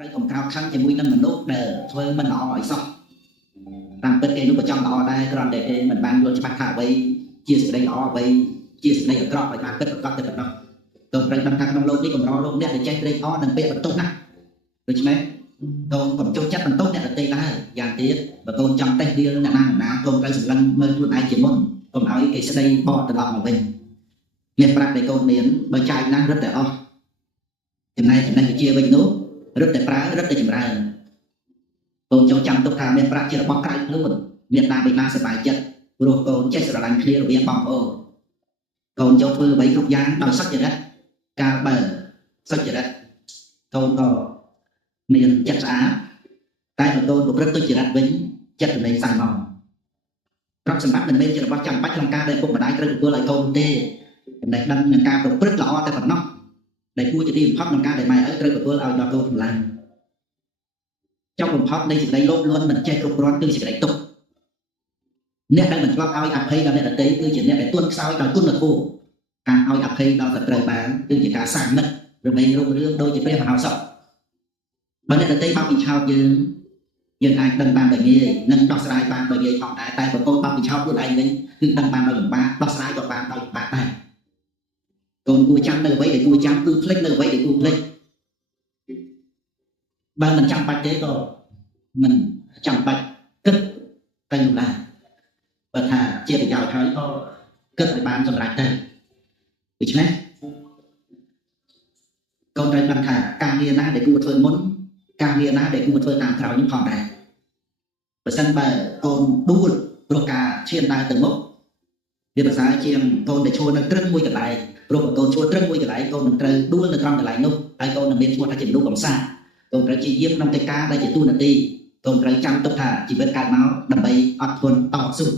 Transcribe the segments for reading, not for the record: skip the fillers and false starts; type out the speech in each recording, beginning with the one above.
ត្រូវកំក្រោកខឹងជាមួយនឹងមនុស្សដែលធ្វើមិនល្អឲ្យសោះតាមពិតគេនោះក៏ចង់ល្អដែរគ្រាន់តែគេមិនបានយល់ច្បាស់ថាអ្វីជាសេចក្តីល្អអ្វីជាសេចក្តីអាក្រក់ឲ្យបានពិតប្រកបទៅដល់ទៅត្រូវដឹងថាក្នុងលោកនេះកម្រលោកអ្នកដែលចេះត្រេកអរនឹងពាក្យបន្ទោសណាដូច្នេះកូនកុំចុះចិត្តបន្ទោសអ្នកដទៃឡើយយ៉ាងទៀតបើកូនចង់តេះដៀលអ្នកណាកូនត្រូវសម្លឹងមើលខ្លួនឯងជាមុនកុំឲ្យគេស្ដីបកត្រឡប់មកវិញមានប្រាប់តែកូនមានបើចាយណាស់រឹតតែអស់ចំណែកវិជាវិញនោះរឹតតែប្រើរឹតតែចម្រើកូនចងចាំទុកថាមានប្រាក់ជារបស់ក្រៅខ្លួនមានតាមបិតាសប្បាយចិត្តព្រោះកូនចេះស្រឡាញ់គ្នារវាងបងប្អូនកូនចូលធ្វើអ្វីគ្រប់យ៉ាងដោយសុចរិតកាលបើសុចរិតកូនក៏មានចិត្តស្អាតតែបើកូនប្រព្រឹត្តទុច្ចរិតវិញចិត្តមិនសាយមកទ្រព្យសម្បត្តិមិនមែនជារបស់ចាំបាច់ក្នុងការដែលពុកម្ដាយត្រូវទទួលឲ្យកូនទេចំណេះដឹងនឹងការប្រព្រឹត្តល្អតែប៉ុណ្ណោះដែលគួរជាទីបំផុតក្នុងការដែលម៉ែឪត្រូវទទួលឲ្យដល់កូនកម្លាំងចុងបំផុតនៃសេចក្តីលោភលន់មិនចេះគ្រប់គ្រាន់គឺសេចក្តីទុក្ខអ្នកដែលមិនឆ្លប់ឲ្យអភ័យដល់អ្នកដទៃគឺជាអ្នកដែលទន់ខ្សោយដោយគុណធម៌ការឲ្យអភ័យដល់សត្រូវបានគឺជាការសាងមិត្តរមែងរុងរឿងដូចជាព្រះមហោសពបើអ្នកដទៃបោកពីឆោតយើងអាចដឹងបានដោយងាយនិងដោះស្រាយបានដោយងាយផងដែរតែបើកូនបោកពីឆោតខ្លួនឯងវិញគឺដឹងបានដោយលំបាកដោះស្រាយក៏បានដោយលំបាកដែរកូនគួរចាំនៅអ្វីដែលគួរចាំគឺភ្លេចនៅអ្វីដែលគួរភ្លេចបើមិនចាំបាច់ទេក៏មិនចាំបាច់គិតតែនោះដែរបើថាជាប្រយោជន៍ហើយក៏គិតឲ្យបានសម្រេចដែរដូច្នេះកូនត្រូវដឹងថាការងារណាដែលគួរធ្វើមុនការងារណាដែលគួរធ្វើតាមក្រោយនេះផងដែរបើសិនបើកូនដួលព្រោះការឈានដើរទៅមុខវាប្រសើរជាងកូនដែលឈួរនៅត្រឹងមួយកន្លែងព្រោះបើកូនឈួរត្រឹងមួយកន្លែងកូននឹងត្រូវដួលនៅត្រង់កន្លែងនោះហើយកូននឹងមានឈ្មោះថាជាមនុស្សកំសាន្តកូនត្រូវជាយាមក្នុងកិច្ចការដែលជាទូនាទីកូនត្រូវចាំទុកថាជីវិតកើតមកដើម្បីអត់ធ្មត់តស៊ូ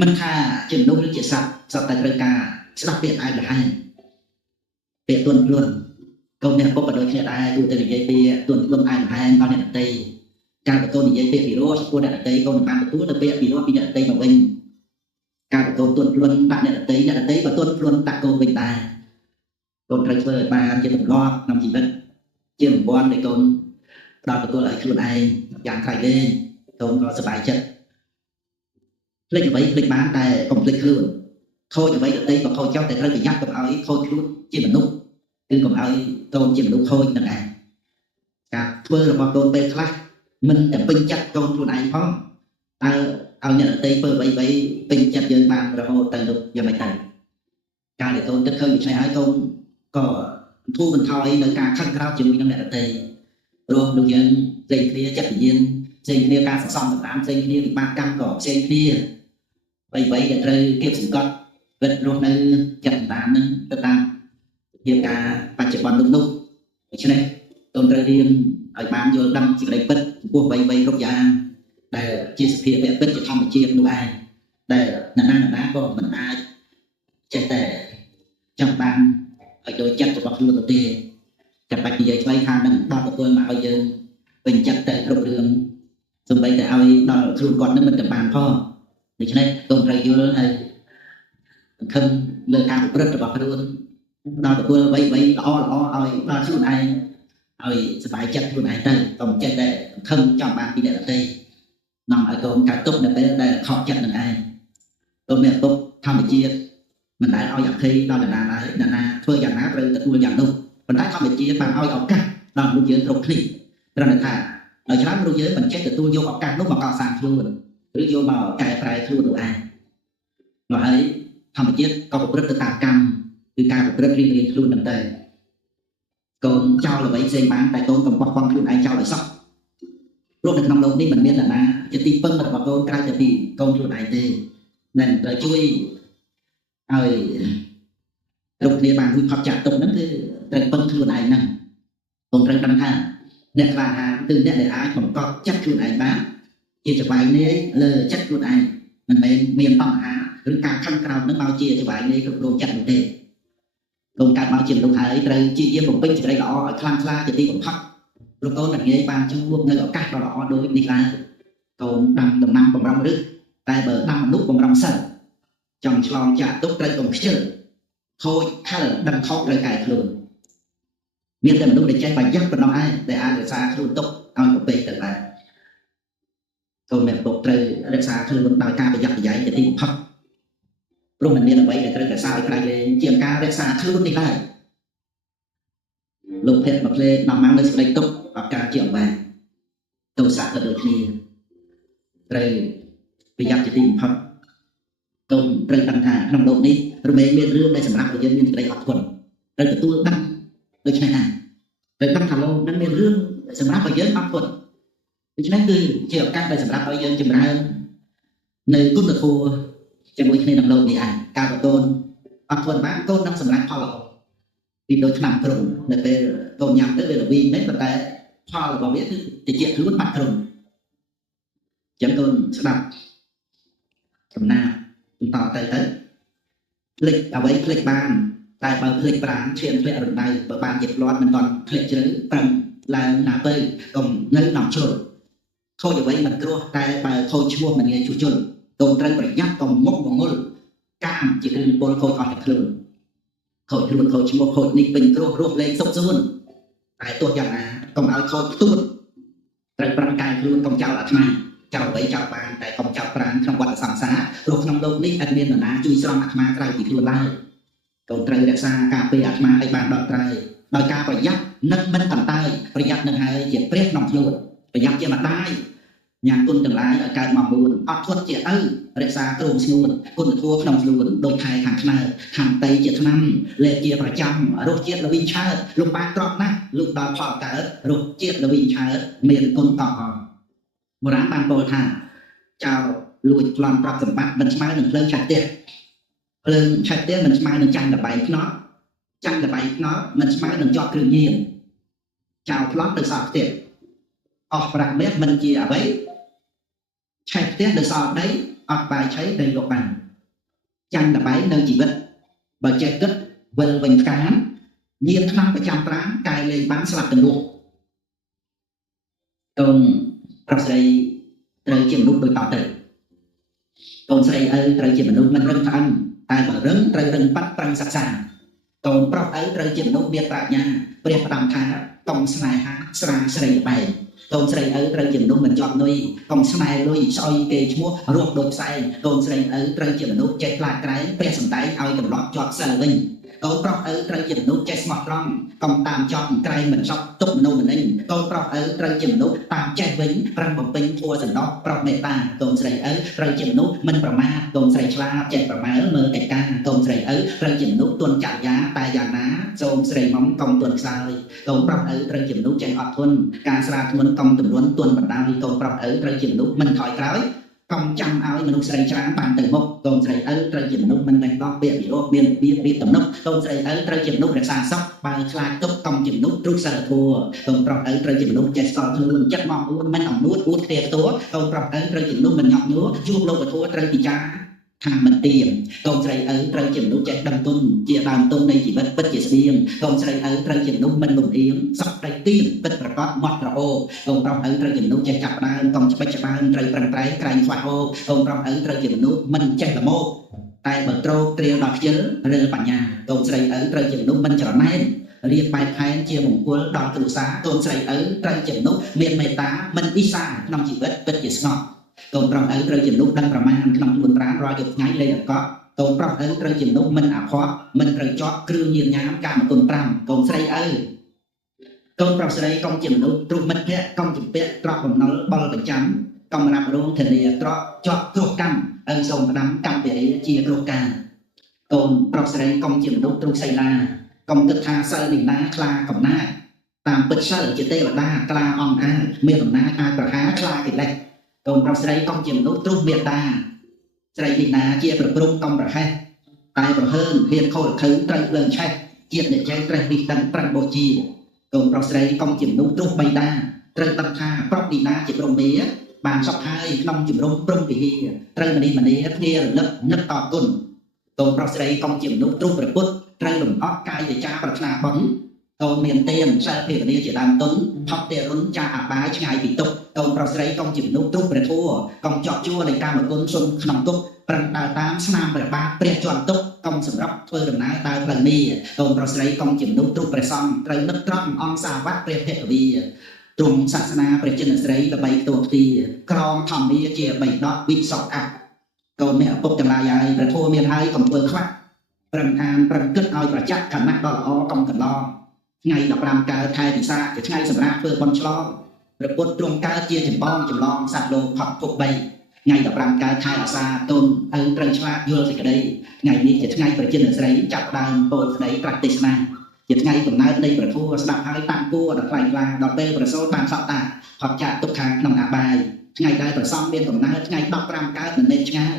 មិនថាជាមនុស្សឬជាសត្វសត្វតែត្រូវការស្ដាប់ពាក្យឯកលហែងពាក្យទន់ភ្លន់កូនអ្នកពុកក៏ដូចគ្នាដែរគួរតែនិយាយពាក្យទន់ភ្លន់ឯកលហែងដល់អ្នកដទៃការបើកូននិយាយពាក្យពីរោះចំពោះអ្នកដទៃកូននឹងបានទទួលទៅពាក្យពីរោះពីអ្នកដទៃមកវិញការបើកូនទន់ភ្លន់ដាក់អ្នកដទៃក៏ទន់ភ្លន់ដាក់កូនវិញដែរកូនត្រូវធ្វើឲ្យបានជាទម្លាប់ក្នុងជីវិតជារង្វាន់ដែលកូនផ្ដល់ទទួលឲ្យខ្លួនឯងយ៉ាងក្រៃលែងកូនក៏សប្បាយចិត្តភ្លេចអ្វីភ្លេចបានតែកុំភ្លេចខ្លួនខូចអ្វីដទៃក៏ខូចចោលតែត្រូវប្រយ័ត្នកុំឲ្យខូចខ្លួនជាមនុស្សគឺកុំឲ្យកូនជាមនុស្សខូចនឹងឯងការធ្វើរបស់កូនពេលខ្លះមិនតែពេញចិត្តកូនខ្លួនឯងផងតើឲ្យអ្នកដទៃធ្វើអ្វីពេញចិត្តយើងបានរហូតទៅនោះយ៉ាងម៉េចទៅការដែលកូនគិតឃើញដូច្នេះហើយកូនក៏ធូរបន្ថយនៅការខឹងក្រោធជាមួយនឹងអ្នកដទៃព្រោះលោកយើងផ្សេងគ្នាចិត្តវិញ្ញាណផ្សេងគ្នាការសន្សំសម្រាមផ្សេងគ្នាវិបាកកម្មក៏ផ្សេងគ្នាអ្វីដែលត្រូវគេសង្កត់វិតរស់នៅចិត្តសម្រាមនឹងទៅតាមជាការបច្ចុប្បន្ននោះដូច្នេះកូនត្រូវរៀនឲ្យបានយល់ដឹងសេចក្តីពិតចំពោះអ្វីគ្រប់យ៉ាងដែលជាសភាវៈពិតជាធម្មជាតិនោះឯងដែលអ្នកណាក៏មិនអាចចេះតែចង់បានឲ្យដោយចិត្តរបស់ខ្លួនទៅទេចាំបាច់និយាយថ្លៃថានឹងដល់ទទួលមកឲ្យយើងពេញចិត្តតែគ្រប់រឿងសូម្បីតែឲ្យដល់ខ្លួនគាត់នឹងមិនទៅបានផងដូច្នេះកូនត្រូវយល់ហើយសង្ឃឹមលើការប្រព្រឹត្តរបស់ខ្លួនដល់ទទួលអ្វីល្អឲ្យដល់ខ្លួនឯងឲ្យសប្បាយចិត្តខ្លួនឯងទៅកុំចេះតែសង្ឃឹមចង់បានពីអ្នកដទៃនាំឲ្យកូនកើតទុកនៅពេលដែលខកចិត្តនឹងឯងកូនមានទុកធម្មជាតិមិនដែលឲ្យអភ័យដល់អ្នកណាឡើយអ្នកណាធ្វើយ៉ាងណាត្រូវទទួលយ៉ាងនោះប៉ុន្តែធម្មជាតិបានឲ្យឱកាសដល់មនុស្សយើងគ្រប់គ្នាត្រង់ថាដោយច្រើនមនុស្សយើងមិនចេះទទួលយកឱកាសនោះមកកសាងខ្លួនឬយកមកកែប្រែខ្លួននោះឯងមកហើយធម្មជាតិក៏ប្រព្រឹត្តទៅតាមកម្មគឺការប្រព្រឹត្តរៀងខ្លួនហ្នឹងទៅកូនចោលអ្វីផ្សេងបានតែកូនកុំបោះបង់ខ្លួនឯងចោលឲ្យសោះព្រោះនៅក្នុងโลกនេះមិនមានអ្នកណាជាទីពឹងរបស់កូនក្រៅពីកូនខ្លួនឯងទេnênត្រូវជួយឲ្យគ្រប់គ្នាបានរួចផុតចាកទុកហ្នឹងគឺត្រូវពឹងខ្លួនឯងហ្នឹងខ្ញុំត្រូវដឹងថាអ្នកខ្លះហាគឺអ្នកដែលអាចបង្កប់ចិត្តខ្លួនឯងបានជាច្បាយនេះលើចិត្តខ្លួនឯងមិនមែនមានបញ្ហាឬការខឹងក្រោធនឹងមកជាច្បាយនេះគ្រប់គ្រងចិត្តនោះទេកូនកើតមកជាមនុស្សហើយត្រូវជាយាមបំពេញសេចក្តីល្អឲ្យខ្លាំងក្លាជាទីបំផុតព្រោះកូននឹងងាយបានជួបនៅឱកាសដ៏ល្អដូចនេះឡើយកូនដាំដំណាំបំរុងឬតែបើដាំមនុស្សបំរុងសិនចង់ឆ្លងចាក់ទុកត្រូវកុំខ្ជិលខូចខលដឹងខុសត្រូវកែខ្លួនមានតែមនុស្សដែលចេះប្រយ័ត្នប្រដ xa luôn tốt ao một bề tự lại tôi mẹ bộ trời rực xa luôn đào ca bị giặc giải để tìm phật lúc mình nên là vậy để trời rực xa lại lên chiếc ca rực xa luôn đi lại lục hiện bật lên nằm mang lên sự đánh tốt và ca chiều vàng tôi xả ở được thì trời bị giặc để tìm phật tôi trời đằng thả nằm độ đi rồi mấy miền rương đây sầm rạp ở dân miền đây học thuần rồi cái tôi đăng tôi cho này rồi đăng thả lâu đăng miền rương sầm rạp ở dân học thuần cho nênคือเกี่ยวกับในสำหรับเราเยอะจำนวนในกุศลทัวจะมีในนำโลกนี้อ่ะการโดนบางคนบ้างโดนนำสำหรับพอเราปีโดยขนำกลุ่มในเป็นโดนยำได้เลยวิ่งไม่แต่พอเราบอกว่าจะเกี่ยวกับรุ่นปัดกลุ่มจำโดนสำหรับจำนาต่อไปtới clickเอาไว้ click บ้านแต่บาง click บ้านเชื่อม click อะไรได้บางบ้านหยิบร้อนมันตอน click เจอปังlà nạp về còn nơi nằm chôn thôi như vậy mình kêu tại bài thôi chua mình nghe chủ chôn còn trên bạch nhát còn mốc một ngôi cam chỉ cần bôi khôi còn được luôn khôi chua khôi nị bình kêu ruột lên sốc luôn tại tôi rằng là còn ao khôi tuốt trên băng cài luôn còn chào là mai chào vậy chào bàn tại còn chào bàn trong quạt sẵn xá rồi trong đâu ní anh miên là ná chui xong mặt ma cái gì luôn lại còn trên đẹp xa cà phê mà ai bàn đọt trai đòi ca phải dắt nâng bên tầm tay phải dắt nâng hai chuyện press nòng luôn phải dắt trên mặt tay nhà quân từng lái ở cái mỏng buồn ọt thuận chuyện để xa trộm luôn quân thua nòng luôn đôi hai hàng này hàng tây chuyện năm lên chia vào trăm rồi chuyện là vinh chơi lúc ba trọt nè lúc đó phò cả rồi chuyện là vinh chơi miền quân tỏ một đám ban bồi thả chào lùi lon trọt sầm bát mình smile đừng lên chạy tiền mình smile đừng tranh là bài nó chẳng là bài nó mình smile đừng cho tự nhiên chào plot được sọt tiền đặc biệt mình chỉ ở đấy chạy tiếp được sọt đấy bài cháy đầy độ bằng chẳng là bài nơi chỉ biết bởi chạy cất vần vần cán nhiên năm phải trăm tráng cài lên bán sạp từng bộ còn rồi đây trời chìm lúc đôi tỏ tử còn đây trời chìm lúc mình rừng thân tại mở rừng trời rừng bắt răng sẵn sàng còn pro ấy trời chìm lúc biệt tại nhà biệt đàm thả còn sài há sài bài còn sài ấy trời chìm lúc mình chọn nuôi còn sài nuôi soi kê mua ruột đột sai còn sài ấy trời chìm lúc chạy lại cái bè sầm tay ao cầm lót chọn sài mình còn pro ấy trời chìm lúc chạy smart rong còn tạm chọn cái mình sọc tụt nô mình anh còn pro ấy trời chìm lúc tạm chạy vĩnh răng bồng pin thua dần đó pro mẹ ta còn sài ấy trời chìm lúc mìnhประมาทcòn sài chla chạyประมาทmơ chạy ca còn sài ấy trời chìm lúc tuần chạy giá tài già ná còn sài móng còn tuần sai còn pro ấy trời chìm lúc chạy ọt thuần ca sra thuần còn tuần luân tuần bật đai còn pro ấy trời chìm lúc mình thỏi trái còn chăm áo mình sài trắng bàn từ mốc còn sài ấy trời chìm lúc mình đánh đo biển bị tầm nốc còn sài ấy trời chìm lúc để xa sóc bài khai tốc còn chìm lúc rút sờ thua còn pro ấy trời chìm lúc chạy sờ luôn chắc mong luôn mình ỏng nuốt uống tiền tố còn pro ấy trời chìm lúc mình nhọc nhúa chuông lâu và thua trời bị cha hàng mình tiền còn sài ấy trời chìm lúc chạy đâm tuân chia đàm tuân đây chỉ bất chỉ riêng còn sài ấy trời chìm lúc mình lùng yếm sóc tay tiền bất bật bát mọt ra ô còn pro ấy trời chìm lúc chạy chặt đan còn chặt đan trời bằng trái cày khoa ô còn pro ấy trời chìm lúc mình chạy là mô tại bờ trâu triều đọt chớ rơi bản nhà còn sài ấy trời chìm lúc mình trở nên riêng bài khai chia mùng quân đòn từ xá còn sài ấy trời chìm lúc miền mê tá mình đi xa nằm chỉ bất chỉ ngọt còn pro ấy trời chìm lúc đangประมาณnằm buồn trán rồi được ngay lên có còn pro ấy trời chìm lúc mình ảo khó mình trời cho kêu nhiên nhám cả một tuần trăng còn sài ấy còn pro sài công chìm lúc trụ mình thế công chìm bé trọ của nó bao là chấm công làm luôn thì là cho cột cam sông đám cam để chia cột cam còn pro sài công chìm lúc trụ sài là công tức tha sơ đình ná kla công na tạm bật sơ chỉ tê và đa kla on a miền công na a và há kla cái lệch còn pro sài công chìm lúc trụ miền ta sài đình ná chia bậc rung công và hai tài và hơn hiện khôi thứ trời lần chạy chia để chạy trời đi tận trăng bộ chi còn pro sài công chìm lúc trụ bay đa trời tâm tha pro đình ná chỉ pro mía bàn sọc hai năm chìm rung rung thì trời mà đi nghe lớp nhất to cồn còn pro sài công chìm lúc trụ bậc bút trời lùm óc cay để cha bật nà bóng còn miền tiền sao thì này chỉ làm tuấn học tiền tuấn cha à bái ngày bị tục còn pro sài công chìm lúc trụ bậc thua còn chọn chua này ca một con xuân nòng túc bằng đào tám năm bậc ba pre chọn túc công sầm róc phơi đầm nái đào lần đi còn pro sài công chìm lúc trụ bậc xong trời nước trăng on xa vắt pre hệ vì ទ្រង់សាសនាព្រះចិនស្រីល្បីតួទីក្រងធម្មាជា3ដកវិសោអៈកូនអ្នកឪពុកទាំងឡាយហើយព្រះធម៌មានហើយកុំធ្វើខ្វះប្រឹងអានប្រឹងគិតឲ្យប្រចាំខណៈដ៏ល្អកុំកន្លងថ្ងៃ15កើតខែពិសាជាថ្ងៃសម្រាប់ធ្វើបុណ្យឆ្លងព្រះពុទ្ធទ្រង់កើតជាចម្បងចម្លងសត្វលោកផុតទុក្ខ3ថ្ងៃ15កើតខែអាសាតូនឪត្រូវឆ្លាតយល់សេចក្តីថ្ងៃនេះជាថ្ងៃព្រះចិនស្រីចាប់ដើមពោលស្ដីត្រាស់ទេសនាជាថ្ងៃកំណើតនៃព្រះធម៌ស្ដាប់ហើយតាំងគួរដល់ថ្លៃថ្លាដល់ពេលប្រសូតបានសពតាផុតចាកទុក្ខក្នុងអាបាយថ្ងៃដែលប្រសំមានកំណើតថ្ងៃ15កើតនៅនេឆ្ងាយ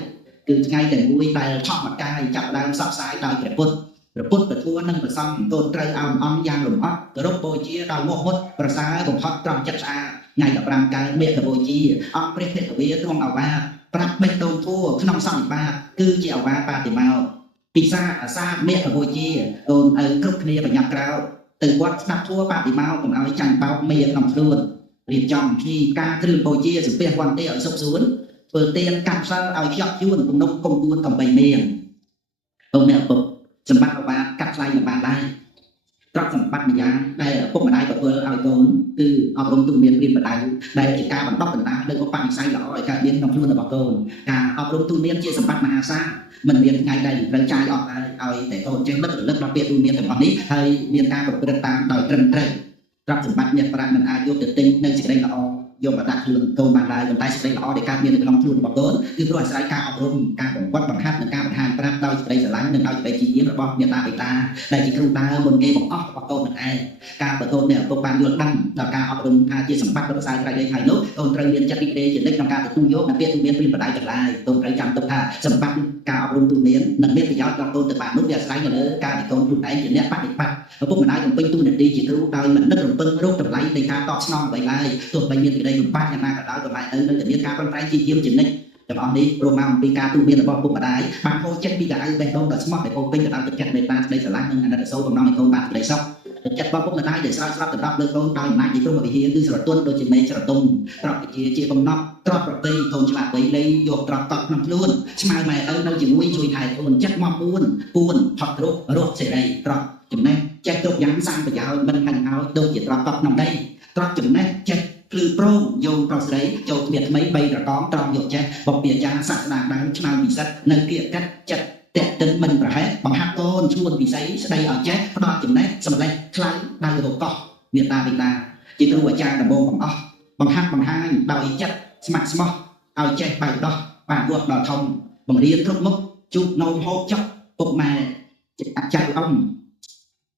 គឺថ្ងៃតែមួយដែលធម្មកាយចាប់ដើមសព្វផ្សាយដោយព្រះពុទ្ធព្រះធម៌និងព្រះសង្ឃកូនត្រូវអោនអង្គយ៉ាងលំអិតគោរពបូជាដោយមុខមុតប្រសើរបំផុតត្រង់ចិត្តស្អាតថ្ងៃ15កើតមេឃបូជាអង្គព្រះភិក្ខវេទ្រង់អាវាសប្រាប់បេះដូងធัวក្នុងសន្និបាតគឺជាអាវាសបាតិមោពិសាអាសាមេឃបូជាកូនឪគ្រប់គ្នាប្រញាប់ក្រោតទៅវត្តស្ដាប់ធัวបាតិមោកុំឲ្យចាញ់បោកមេក្នុងខ្លួនរៀបចំភ្ញីការគ្រឿងបូជាសំពះវន្តិឲ្យសុខសួនធ្វើទានកាត់ផ្សិលឲ្យខ្ជាប់យួនគំនុំគុំដួនកំបីមៀងông mẹ bậcសម្បត្តិបាកាត់ថ្លៃមិនបានដែរទ្រព្យសម្បត្តិម្យ៉ាងដែលពុកម្ដាយប្រគល់ឲ្យកូនគឺអប់រំទូមានព្រៀនបដៅដែលជាការបណ្ដុះបណ្ដាលលើឧបនិស្ស័យល្អឲ្យកើតមានក្នុងខ្លួនរបស់កូនការអប់រំទូមានជាសម្បត្តិមហាសាលមិនមានថ្ងៃដែលត្រូវចាយអស់ហើយឲ្យតែកូនចេះនឹករលឹកដល់ពាក្យទូមានទាំងអស់នេះហើយមានការប្រព្រឹត្តតាមដោយត្រឹមត្រូវទ្រព្យសម្បត្តិមានប្រាក់មិនអាចយកទៅទិញនៅសេចក្តីល្អយកមកដាក់ខ្លួនកូនបានដែរប៉ុន្តែសេចក្តីល្អដែលកើតមាននៅក្នុងខ្លួនរបស់កូនគឺព្រោះអាស្រ័យការអប់រំការបង្វឹកបង្ហាត់និងការបង្ហាញប្រាប់ដោយសេចក្តីស្រឡាញ់និងដោយសេចក្តីជាយាមរបស់មាតាបិតាដែលជាគ្រូដើមមុនគេបង្អស់របស់កូននឹងឯងការបើកូនអ្នកឪពុកបានយល់ដឹងដល់ការអប់រំថាជាសម្បត្តិរបស់សាយត្រៃលេខហើយនោះកូនត្រូវមានចិត្តរីករាយជានិច្ចក្នុងការទទួលយកនិងពាក្យទូមានព្រៀនបដៅទាំងឡាយកូនត្រូវចាំទុកថាសម្បត្តិការអប់រំទូមាននិងមានប្រយោជន៍ដល់កូនទៅបាននោះវាអាស្រ័យទៅលើការដែលកូនខ្លួនឯងជាអ្នកបដិបត្តិឪពុកម្ដាយកំពេញទូនាទីជាគ្រូដោយមិននឹករំពឹងរកតម្លៃនៃការតបស្នងអ្វីឡើយទោះបីមានក្តីលំបាកយ៉ាងណាក៏ដោយកម្លាំងនៅតែមានការប្រឹងប្រែងជាយាមជានិច្ចទាំងអស់នេះព្រមមកអំពីការទូមានរបស់ពុកម្ដាយបានហូរចិត្តពីកៅអៅបេះដូងដ៏ស្មោះដែលពោពេញទៅដោយទឹកចិត្តមេត្តាក្តីស្រឡាញ់និងអាណិតអាសូរបំណងឲ្យកូនបានក្តីសុខទឹកចិត្តរបស់ពុកម្ដាយដែលស្រោចស្រពទៅដល់លើកូនដោយអំណាចនៃព្រមវិហារគឺស្រទន់ដូចជាមេស្រទុំត្រប់ជាបំណប់ត្រប់ប្រពៃកូនឆ្លាតវៃលេងយកត្រប់តក់ក្នុងខ្លួនស្មើម៉ែឪនៅជាមួយជួយថែខ្លួនចិត្តមកពួនផុតរុះរស់សេរីត្រប់ចំណេះចេះគ្រប់យ៉ាងសាងប្រយោជន៍មិនខាញ់ឲ្យដូចជាត្រប់តក់ក្នុងដីត្រប់ចំណេះចេះភ្លឺប្រងយោងប្រុសស្រីចូលគ្នាថ្មី3ប្រកងត្រង់យកចេះបបជាចាសាសនាដើមឆ្មាំពិសិដ្ឋនៅគៀកកាត់ចិត្តតេតិនមិនប្រហែលបង្ហាត់កូនឈួនពិស័យស្ដីឲ្យចេះផ្ដល់ចំណេះសម្លេះខ្លាំងដៅរកោះមេតាបិតាជាគ្រូអាចារ្យដំបងបង្អស់បង្ហាត់បង្ហាញដោយចិត្តស្ម័គ្រស្មោះឲ្យចេះបែកដោះបានរស់ដល់ធំបង្រៀនគ្រប់មុខជូតនោមហូបចុកពុកម៉ែចៅអ៊ំ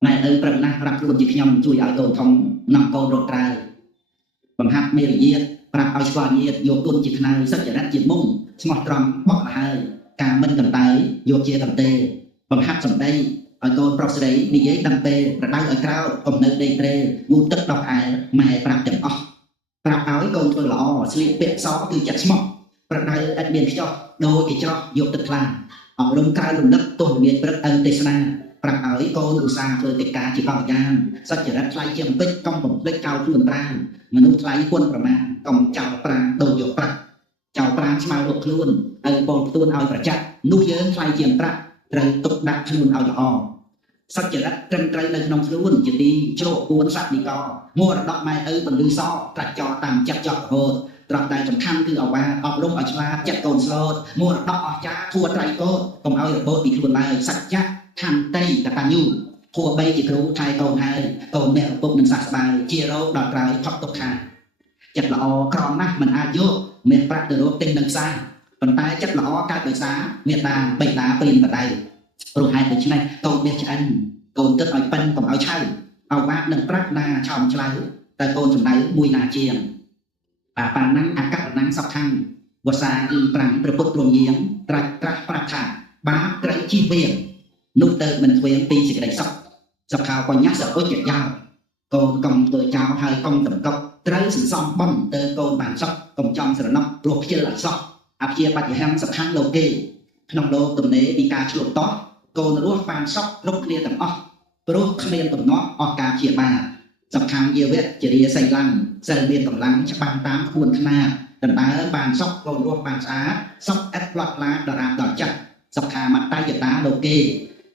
ម៉ែឪប្រឹងណាស់ប្រាប់ខ្លួនជាខ្ញុំជួយឲ្យកូនធំនាំកូនរកក្រៅបង្ហាត់មេរយាទប្រាប់ឲ្យស្គាល់ញាតយកគុណជាខ្នើយសុចរិតជាមុំស្មោះត្រង់បកទៅហើយការមិនកន្តើយយកជាកន្ទេបង្ហាត់សម្ដីឲ្យកូនប្រុសស្រីនិយាយដឹងពេលប្រដៅឲ្យក្រោតកុំនៅដេកត្រេលងូតទឹកដល់ក្អែលម៉ែប្រាប់ទាំងអស់ប្រាប់ឲ្យកូនធ្វើល្អស្លៀកពាក់សគឺចិត្តស្មោះប្រដៅឥតមានខ្ចោះដូចគេច្រោះយកទឹកថ្លាអប់រំក្រៅរំលឹកទោះមានព្រឹកអង្គទេសនាប្រាប់ឲ្យកូនឧស្សាហ៍ធ្វើកិច្ចការជាបរិយាសុចរិតថ្លៃជាងពេជ្រកុំបំភ្លេចចោលខ្លួនប្រាណមនុស្សថ្លៃគុណប្រមាណកុំចោលប្រាណដូចយកប្រាក់ចោលប្រាណស្មៅរកខ្លួនឲ្យបងផ្ទួនឲ្យប្រចាំនោះយើងថ្លៃជាងប្រាក់ត្រូវទុកដាក់ខ្លួនឲ្យល្អសុចរិតត្រឹមត្រូវនៅក្នុងខ្លួនជាទីជ្រកពួនសត្វនិកមរតកម៉ែឪពលឺសត្រាច់ចោលតាមចិត្តចោលរហូតត្រង់តែសំខាន់គឺអវាអប់រំឲ្យឆ្លាតចិត្តកូនស្លូតមរតកអស្ចារ្យធัวត្រៃកោតកុំឲ្យរបូតពីខ្លួនឡើយសច្ចៈខន្តីកតញ្ញូធัว3ជាគ្រូថែកូនហើយកូនអ្នកឪពុកនឹងសះស្បើយជារោគដល់ក្រោយផុតទុក្ខចិត្តល្អក្រំណាស់មិនអាចយកមានប្រាក់ទៅរកទិញនឹងផ្សារប៉ុន្តែចិត្តល្អកើតដោយសារមេត្តាបិតាព្រៀនបដៅព្រោះហេតុដូច្នេះកូនមានឆ្អិនកូនទឹកឲ្យប៉ិនកុំឲ្យឆៅឲ្យបាបនឹងប្រាក់ណាឆោមឆ្លៅតែកូនចំដៅមួយណាជាងប៉ាណាំងអកតណាំងសពខាងវសាគឺ5ព្រះពុទ្ធព្រមយាងត្រាស់ប្រាប់ថាបាបត្រូវជិះវៀងនោះទៅមិនធ្វើពីសេចក្តីសុខសុខខោបញ្ញាសអុជយោកូនកុំធ្វើចោលហើយកុំតង្កប់ត្រូវសន្សំបន់ទៅកូនបានសុខកុំចំស្រណុកព្រោះខ្ជិលអសោះអព្យាបត្តិហំសំខាន់លោកគេក្នុងលោកទំនេរពីការឆ្លុះតោះកូនរស់បានសុខគ្រប់គ្នាទាំងអស់ព្រោះគ្មានទំនាស់អស់ការព្យាបាលសំខាន់យាវៈជារាសីឡੰសិលមានកម្លាំងច្បាស់តាមក្បួនខ្នាតដណ្ដើមបានសុខកូនរស់បានស្អាតសុខឥតផ្លាត់ផ្លាដរាបដល់ចិត្តសុខាមត្តយតាលោកគេ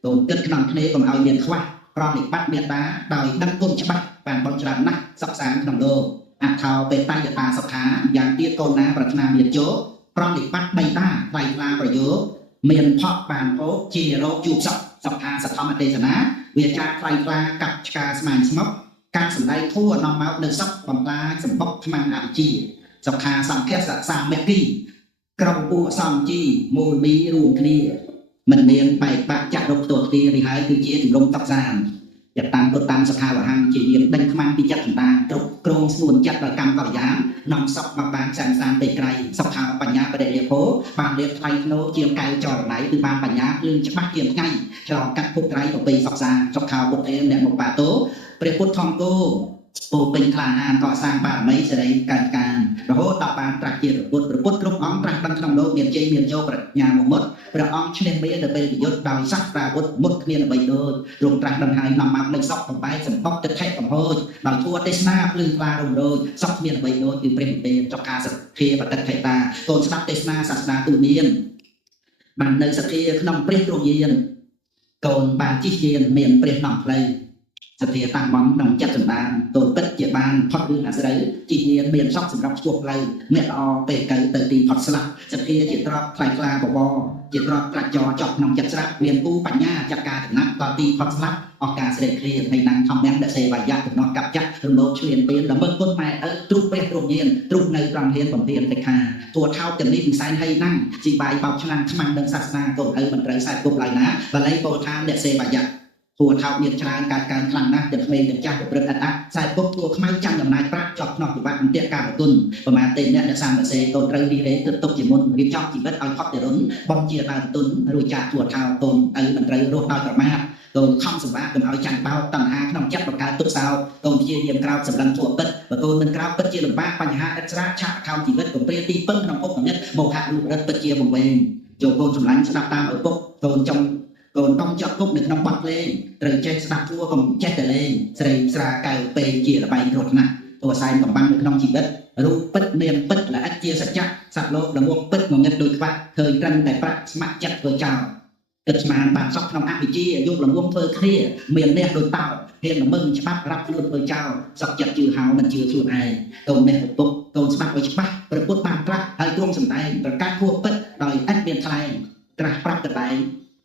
កូនគិតក្នុងគ្នាកុំឲ្យមានខ្វះប្រតិបត្តិមេត្តាដោយដឹងគុណច្បាស់បានបន់ច្រើនណាស់សិក្សាក្នុងលោកអ អាខោបេតាយតាសុខាយ៉ាងទៀតកូនណាប្រាថ្នាមានជោគប្រំនិបត្តិបីតាថ្លៃថ្លាប្រយោគមានផកបានភោគជារោគជួបសុខាសធម្មទេសនាវាចាថ្លៃថ្លាកាប់ឆ្កាស្មានស្មុកការសម្ដែងធัวនាំមកនៅសុខបំឡាញសម្បុកខ្មាំងអវិជ្ជាសុខាសង្ឃៈសាមេគីក្រុមពួកសំជីមូលមីរួមគ្នាមិនមានបែកបាក់ចាក់រុកផ្ទាល់គ្នានេះហើយគឺជាជំរំតបសានយតាមពុទ្ធតាមសខាវហង្សជាយាមដេញខ្មាំងពីចិត្តសម្ដានគ្រប់គ្រងស្នួនចិត្តដល់កម្មកល្យានាំសពមកបានសានសានទៅក្រៃសុខាបញ្ញាបរិយាភោបានលៀបថ្លៃធ្នូជាងកៅចរណៃគឺបានបញ្ញាភ្លឺច្បាស់ជាងថ្ងៃឆ្លងកាត់ភពត្រៃទៅពីសុខាសុខាពុទ្ធអ្នកមកបាតោព្រះពុទ្ធធម្មគោពោពេញក្លាហានកសាងបារមីសេរីកើតការរហូតដល់បានត្រាស់ជាព្រះពុទ្ធគ្រប់អង្គត្រាស់ដឹងក្នុងលោកមានជ័យមានយោប្រាជ្ញាមុតព្រះអង្គឈ្នះមានទៅពេលប្រយុទ្ធដោយសក្តាវុធមុតគ្មានអ្វីដូចទ្រង់ត្រាស់ដឹងហើយនាំមកនៅសពបំបែកសម្បកទឹកថេកំហូចដោយធัวទេសនាភ្លឺថ្លារំរោចសពគ្មានអ្វីដូចគឺព្រះនិព្វានចុកាសភាបតិថេតាកូនស្ដាប់ទេសនាសាស្តាទូមានបាននៅសភាក្នុងព្រះទ្រយានកូនបានជិះយានមានព្រះនាំផ្លូវសភាតាំងបំក្នុងចិត្តសម្ដានកូនពិតជាបានផុតរឿងអាស្រូវជីយានមានសពសម្រាប់ឆ្ពោះផ្លូវអ្នកល្អពេលទៅទីផុតស្លាប់សភាជាទ្របថ្លៃថ្លាបបរជាទ្របប្រាច់ចរចប់ក្នុងចិត្តស្រាប់មានគូបញ្ញាចាត់ការចំណាត់ដល់ទីផុតស្លាប់អស់ការស្រីឃ្លានហើយនឹងធម្មៈដសេវាយៈទំនកັບចាក់រំលោភឈ្លានពានដើម្បីគុណម៉ែឪទ្រុះព្រះទ្រង់ញៀនទ្រុះនៅត្រង់ហ៊ានបំពេញកិច្ចការទួថោកទាំងនេះពិសែនហើយណាំងជីបាយបោកឆ្នាំងខ្មាំងនឹងសាសនាកូនឪមិនត្រូវខ្សែគប់ឡើយណាបល័យពោលថាដសេវាយៈពួរថោកមានច្រើនការកើនខ្លាំងណាស់ទាំងក្មេងទាំងចាស់ប្រព្រឹត្តអត្តខ្សែពុកទួខ្មៅចាំចំណាយប្រាក់ជាប់ក្នុងពិបាកអន្តរការគុណប្រមាណទេអ្នកអ្នកសាមសេកូនត្រូវរីរេទើបទុកជាមុនរៀបចំជីវិតឲ្យផុតទៅរុនបំជាដើមទុនរួចចាក់ទួថោកកូនឪមិនត្រូវរស់ដោយប្រមាថកូនខំសម្បាកុំឲ្យចាញ់បោកតណ្ហាក្នុងចិត្តបង្កើតទុកសោកូនព្យាយាមក្រោបសម្លឹងធัวពិតបើកូនមិនក្រោបពិតជាលំបាកបញ្ហាឥតស្រាកឆាកខោជីវិតកំព្រាទីពឹងក្នុងពុកងឹតមកហាក់រូបរិទ្ធពិតជាបង្វែងចូលកូនសម្លាញ់ស្ដាប់តាមឪពុកកូនចង់កូនកុំចាត់គុកនៅក្នុងបាត់លេងត្រូវចេះស្ដាប់ធัวកុំចេះតែលេងស្រីស្រាកៅពេងជាលបែងគ្រោះថ្នាក់តួសែងកំបាំងនៅក្នុងជីវិតរូបពិតមានពិតល្អិតជាសច្ចៈសត្វលោកល្ងងពិតងងឹតដោយក្បាច់ឃើញត្រឹមតែប្រាក់ស្ម័គ្រចិត្តធ្វើចោលគិតស្មានបានសក់ក្នុងអវិជ្ជាយកល្ងងធ្វើគ្នាមានអ្នកដោយតោហ៊ានល្មឹងច្បាប់រាប់ខ្លួនធ្វើចោលសក់ចិត្តជឿហៅមិនជឿខ្លួនឯងកូននេះឪពុកកូនស្ដាប់ឲ្យច្បាស់ព្រះពុទ្ធបានត្រាស់ហើយទ្រង់សម្ដែងប្រកាសធัวពិតដោយឥតមានថ្លែងត្រាស់ប្រាប់កន្លែង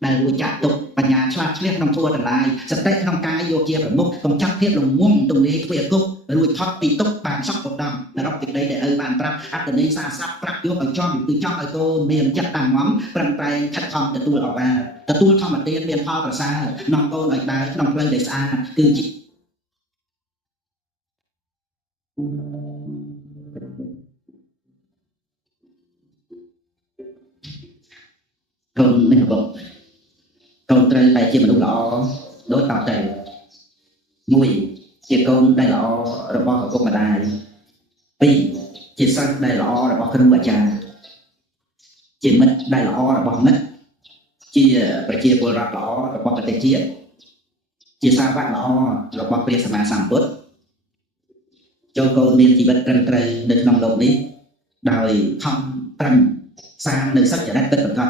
ដែលរួចចាក់ទុកបញ្ញាឆ្លាតឆ្លៀសក្នុងធัวទាំងឡាយសតិក្នុងកាយយកជាប្រមុខកុំចាប់ភាពលងងទំនេរទ្វេគុករួចផុតពីទុកបានសក់ពុដំនរកទីដីដែលឪបានប្រាប់អត្តន័យសាស្ត្រប្រាប់យកឲ្យចំគឺចង់ឲ្យកូនមានចិត្តតាមងំប្រឹងប្រែងខិតខំទទួលអវាទទួលធម្មទានមានផលប្រសើរនាំកូនឲ្យដើរក្នុងផ្លូវដែលស្អាតគឺជាកូននេះបងកូនត្រូវតែជាមនុស្សល្អដូចតទៅ1ជាកូនដែលល្អរបស់ឪពុកម្ដាយ2ជាសិស្សដែលល្អរបស់គ្រូអាចារ្យជាមិត្តដែលល្អរបស់មិត្តជាប្រជាពលរដ្ឋល្អរបស់ប្រទេសជាតិជាសាវកល្អរបស់ព្រះសម្មាសម្ពុទ្ធចូលកូនមានជីវិតត្រឹមត្រូវនៅក្នុងโลกនេះដោយខំប្រឹងសាងនៅសច្ចរិតពិតប្រាកដ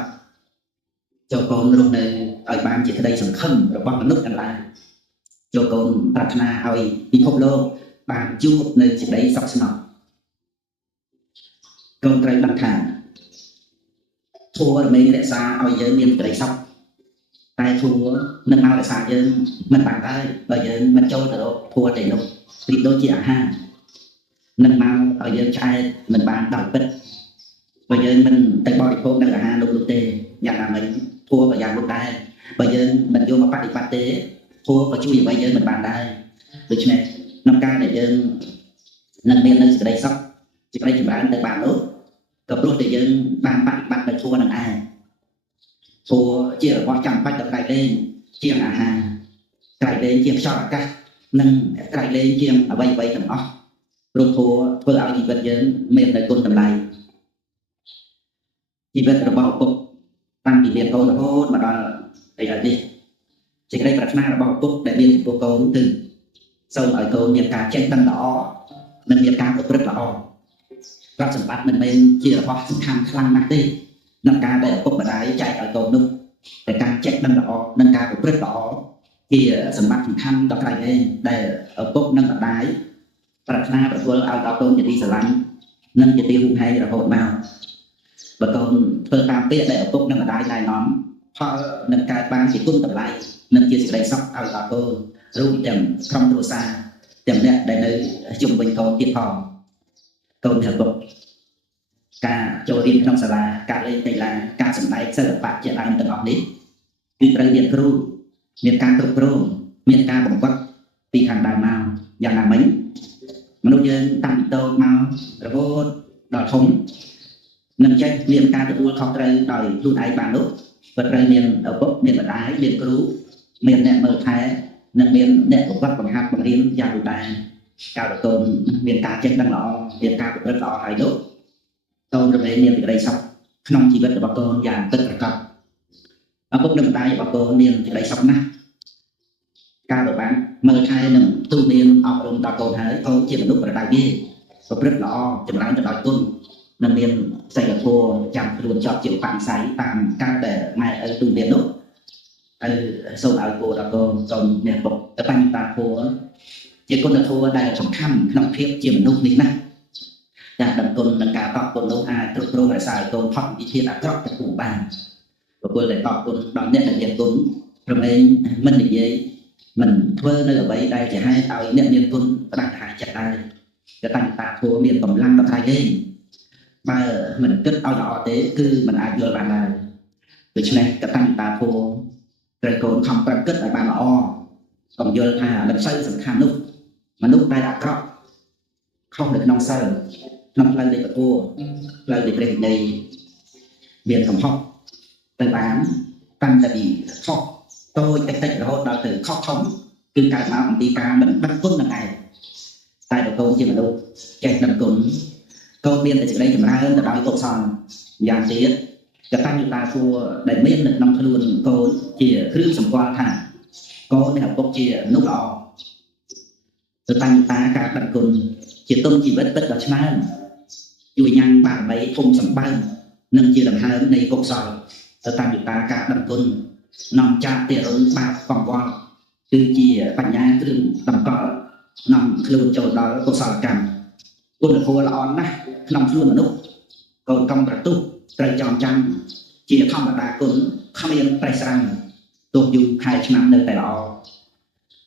ចូលកូនរស់នៅឲ្យបានជាក្តីសង្ឃឹមរបស់មនុស្សទាំងឡាយចូលកូនប្រាថ្នាឲ្យពិភពលោកបានជួបនៅសេចក្តីសុខស្នប់កូនត្រូវដឹងថាធัวរមែងរក្សាឲ្យយើងមានក្តីសុខតែធัวនឹងមករក្សាយើងមិនបានដែរបើយើងមិនចូលទៅរកធัวតែនោះពីដូចជាអាហារនឹងមកឲ្យយើងឆ្អែតមិនបានដល់ពិតបើយើងមិនទៅបរិភោគនៅអាហារនោះទេយ៉ាងណាមិញធัวក៏យ៉ាងនោះដែរបើយើងមិនយកមកបដិបត្តិទេធัวក៏ជួយអ្វីយើងមិនបានដែរដូច្នេះក្នុងការដែលយើងនឹងមាននៅសេចក្តីសុខសេចក្តីចម្រើនទៅបាននោះក៏ព្រោះតែយើងបានបដិបត្តិនៅធัวនឹងឯងធัวជារបស់ចាំបាច់ដល់ក្រៃលែងជាអាហារក្រៃលែងជាខ្យល់អាកាសនិងក្រៃលែងជាអ្វីទាំងអស់ព្រោះធัวធ្វើឲ្យជីវិតយើងមាននៅគុណតម្លៃជីវិតរបស់ឪពុកតាំងពីមានកូនរហូតមកដល់ឥឡូវនេះសេចក្តីប្រាថ្នារបស់ឪពុកដែលមានចំពោះកូនគឺសូមឲ្យកូនមានការចេះដឹងល្អនិងមានការប្រព្រឹត្តល្អទ្រព្យសម្បត្តិមិនមែនជារបស់សំខាន់ខ្លាំងណាស់ទេក្នុងការដែលឪពុកម្ដាយចែកឲ្យកូននោះតែការចេះដឹងល្អនិងការប្រព្រឹត្តល្អជាសម្បត្តិសំខាន់ដ៏ក្រៃលែងដែលឪពុកនិងម្ដាយ ប្រាថ្នាប្រគល់ឲ្យដល់កូនជាទីស្រឡាញ់និងជាទីហួងហែងរហូតមកបើកូនធ្វើតាមពាក្យដែលឪពុកនិងម្ដាយណែនាំផលនឹងកើតបានជាគុណតម្លៃនិងជាសេចក្តីសុខឲ្យដល់កូនរួមទាំងក្រុមគ្រួសារទាំងអ្នកដែលនៅជុំវិញកូនទៀតផងកូនឪពុកការចូលរៀនក្នុងសាលាការលេងកីឡាការសម្ដែងសិល្បៈជាដើមទាំងអស់នេះគឺត្រូវមានគ្រូមានការគ្រប់គ្រងមានការបង្វឹកពីខាងដើមមកយ៉ាងណាមិញមនុស្សយើងតាំងពីតូចមករហូតដល់ធំនឹងចេះមានការទទួលខុសត្រូវដោយខ្លួនឯងបាននោះក៏ត្រូវមានឪពុកមានម្ដាយមានគ្រូមានអ្នកមើលថែនិងមានអ្នកបង្វឹកបង្ហាត់បង្រៀនយ៉ាងដូចដែរកាលកូនមានការចេះដឹងល្អមានការប្រព្រឹត្តល្អហើយនោះកូនរមែងមានសេចក្តីសុខក្នុងជីវិតរបស់កូនយ៉ាងពិតប្រាកដឪពុកនិងម្ដាយរបស់កូនមានសេចក្តីសុខណាស់ការទៅបានមើលថែនិងទូន្មានអប់រំដល់កូនហើយកូនជាមនុស្សប្រដៅវាប្រព្រឹត្តល្អចម្រើនទៅដោយគុណនិងមានសីលធម៌ចាំខ្លួនជាប់ជាឧបនិស្ស័យតាមការដែលម៉ែឪទូន្មាននោះហើយសូមឲ្យគោដល់កូនសូមអ្នកពុកទៅបញ្ញតាធម៌ជាគុណធម៌ដែលសំខាន់ក្នុងភាពជាមនុស្សនេះណាដែលដឹងគុណនិងការតបគុណនោះអាចទ្រទ្រង់រក្សាឲ្យកូនផុតពីភាពអាក្រក់ទាំងពួងបានប្រគល់តែតបគុណដល់អ្នកដែលមានគុណរមែងមិននិយាយមិនធ្វើនៅអ្វីដែលជាហេតុឲ្យអ្នកមានគុណផ្ដាច់ខាយចិត្តដែរកតញ្ញតាធម៌មានកម្លាំងដល់ថៃទេបើមិនគិតឲ្យល្អទេគឺមិនអាចយល់បានឡើយដូច្នេះកតញ្ញតាធម៌ត្រូវកូនខំប្រឹងគិតឲ្យបានល្អកុំយល់ថាមិនសូវសំខាន់នោះមនុស្សដែលអាក្រក់ខុសនៅក្នុងសិលក្នុងផ្លូវនៃពធផ្លូវនៃព្រះវិន័យមានកំហុសទៅបានតាំងពីខុសតូចតិចរហូតដល់ទៅខុសធំគឺកើតមកអំពីការមិនដឹងគុណនឹងឯងតែបើកូនជាមនុស្សចេះដឹងគុណកូនមានតែសេចក្តីចម្រើនទៅដោយកុសលយ៉ាងទៀតកតញ្ញូតាធម៌ដែលមាននៅក្នុងខ្លួនកូនជាគ្រឿងសម្គាល់ថាកូននៃឪពុកជាមនុស្សល្អកតញ្ញូតាការដឹងគុណជាទុនជីវិតពិតដ៏ឆ្នើមជួយញ៉ាំងបារមីធំសម្បើមនិងជាដង្ហើមនៃកុសលកតញ្ញូតាការដឹងគុណនាំចាត់ទារុណបាបកង្វល់គឺជាបញ្ញាគ្រឿងតម្កល់នាំខ្លួនចូលដល់កុសលកម្មគុណធម៌ល្អណាស់ក្នុងខ្លួនមនុស្សកូនកំប្រទុះត្រូវចងចាំជាធម្មតាគុណគ្មានប្រេះស្រាំទោះយូរខែឆ្នាំនៅតែល្អ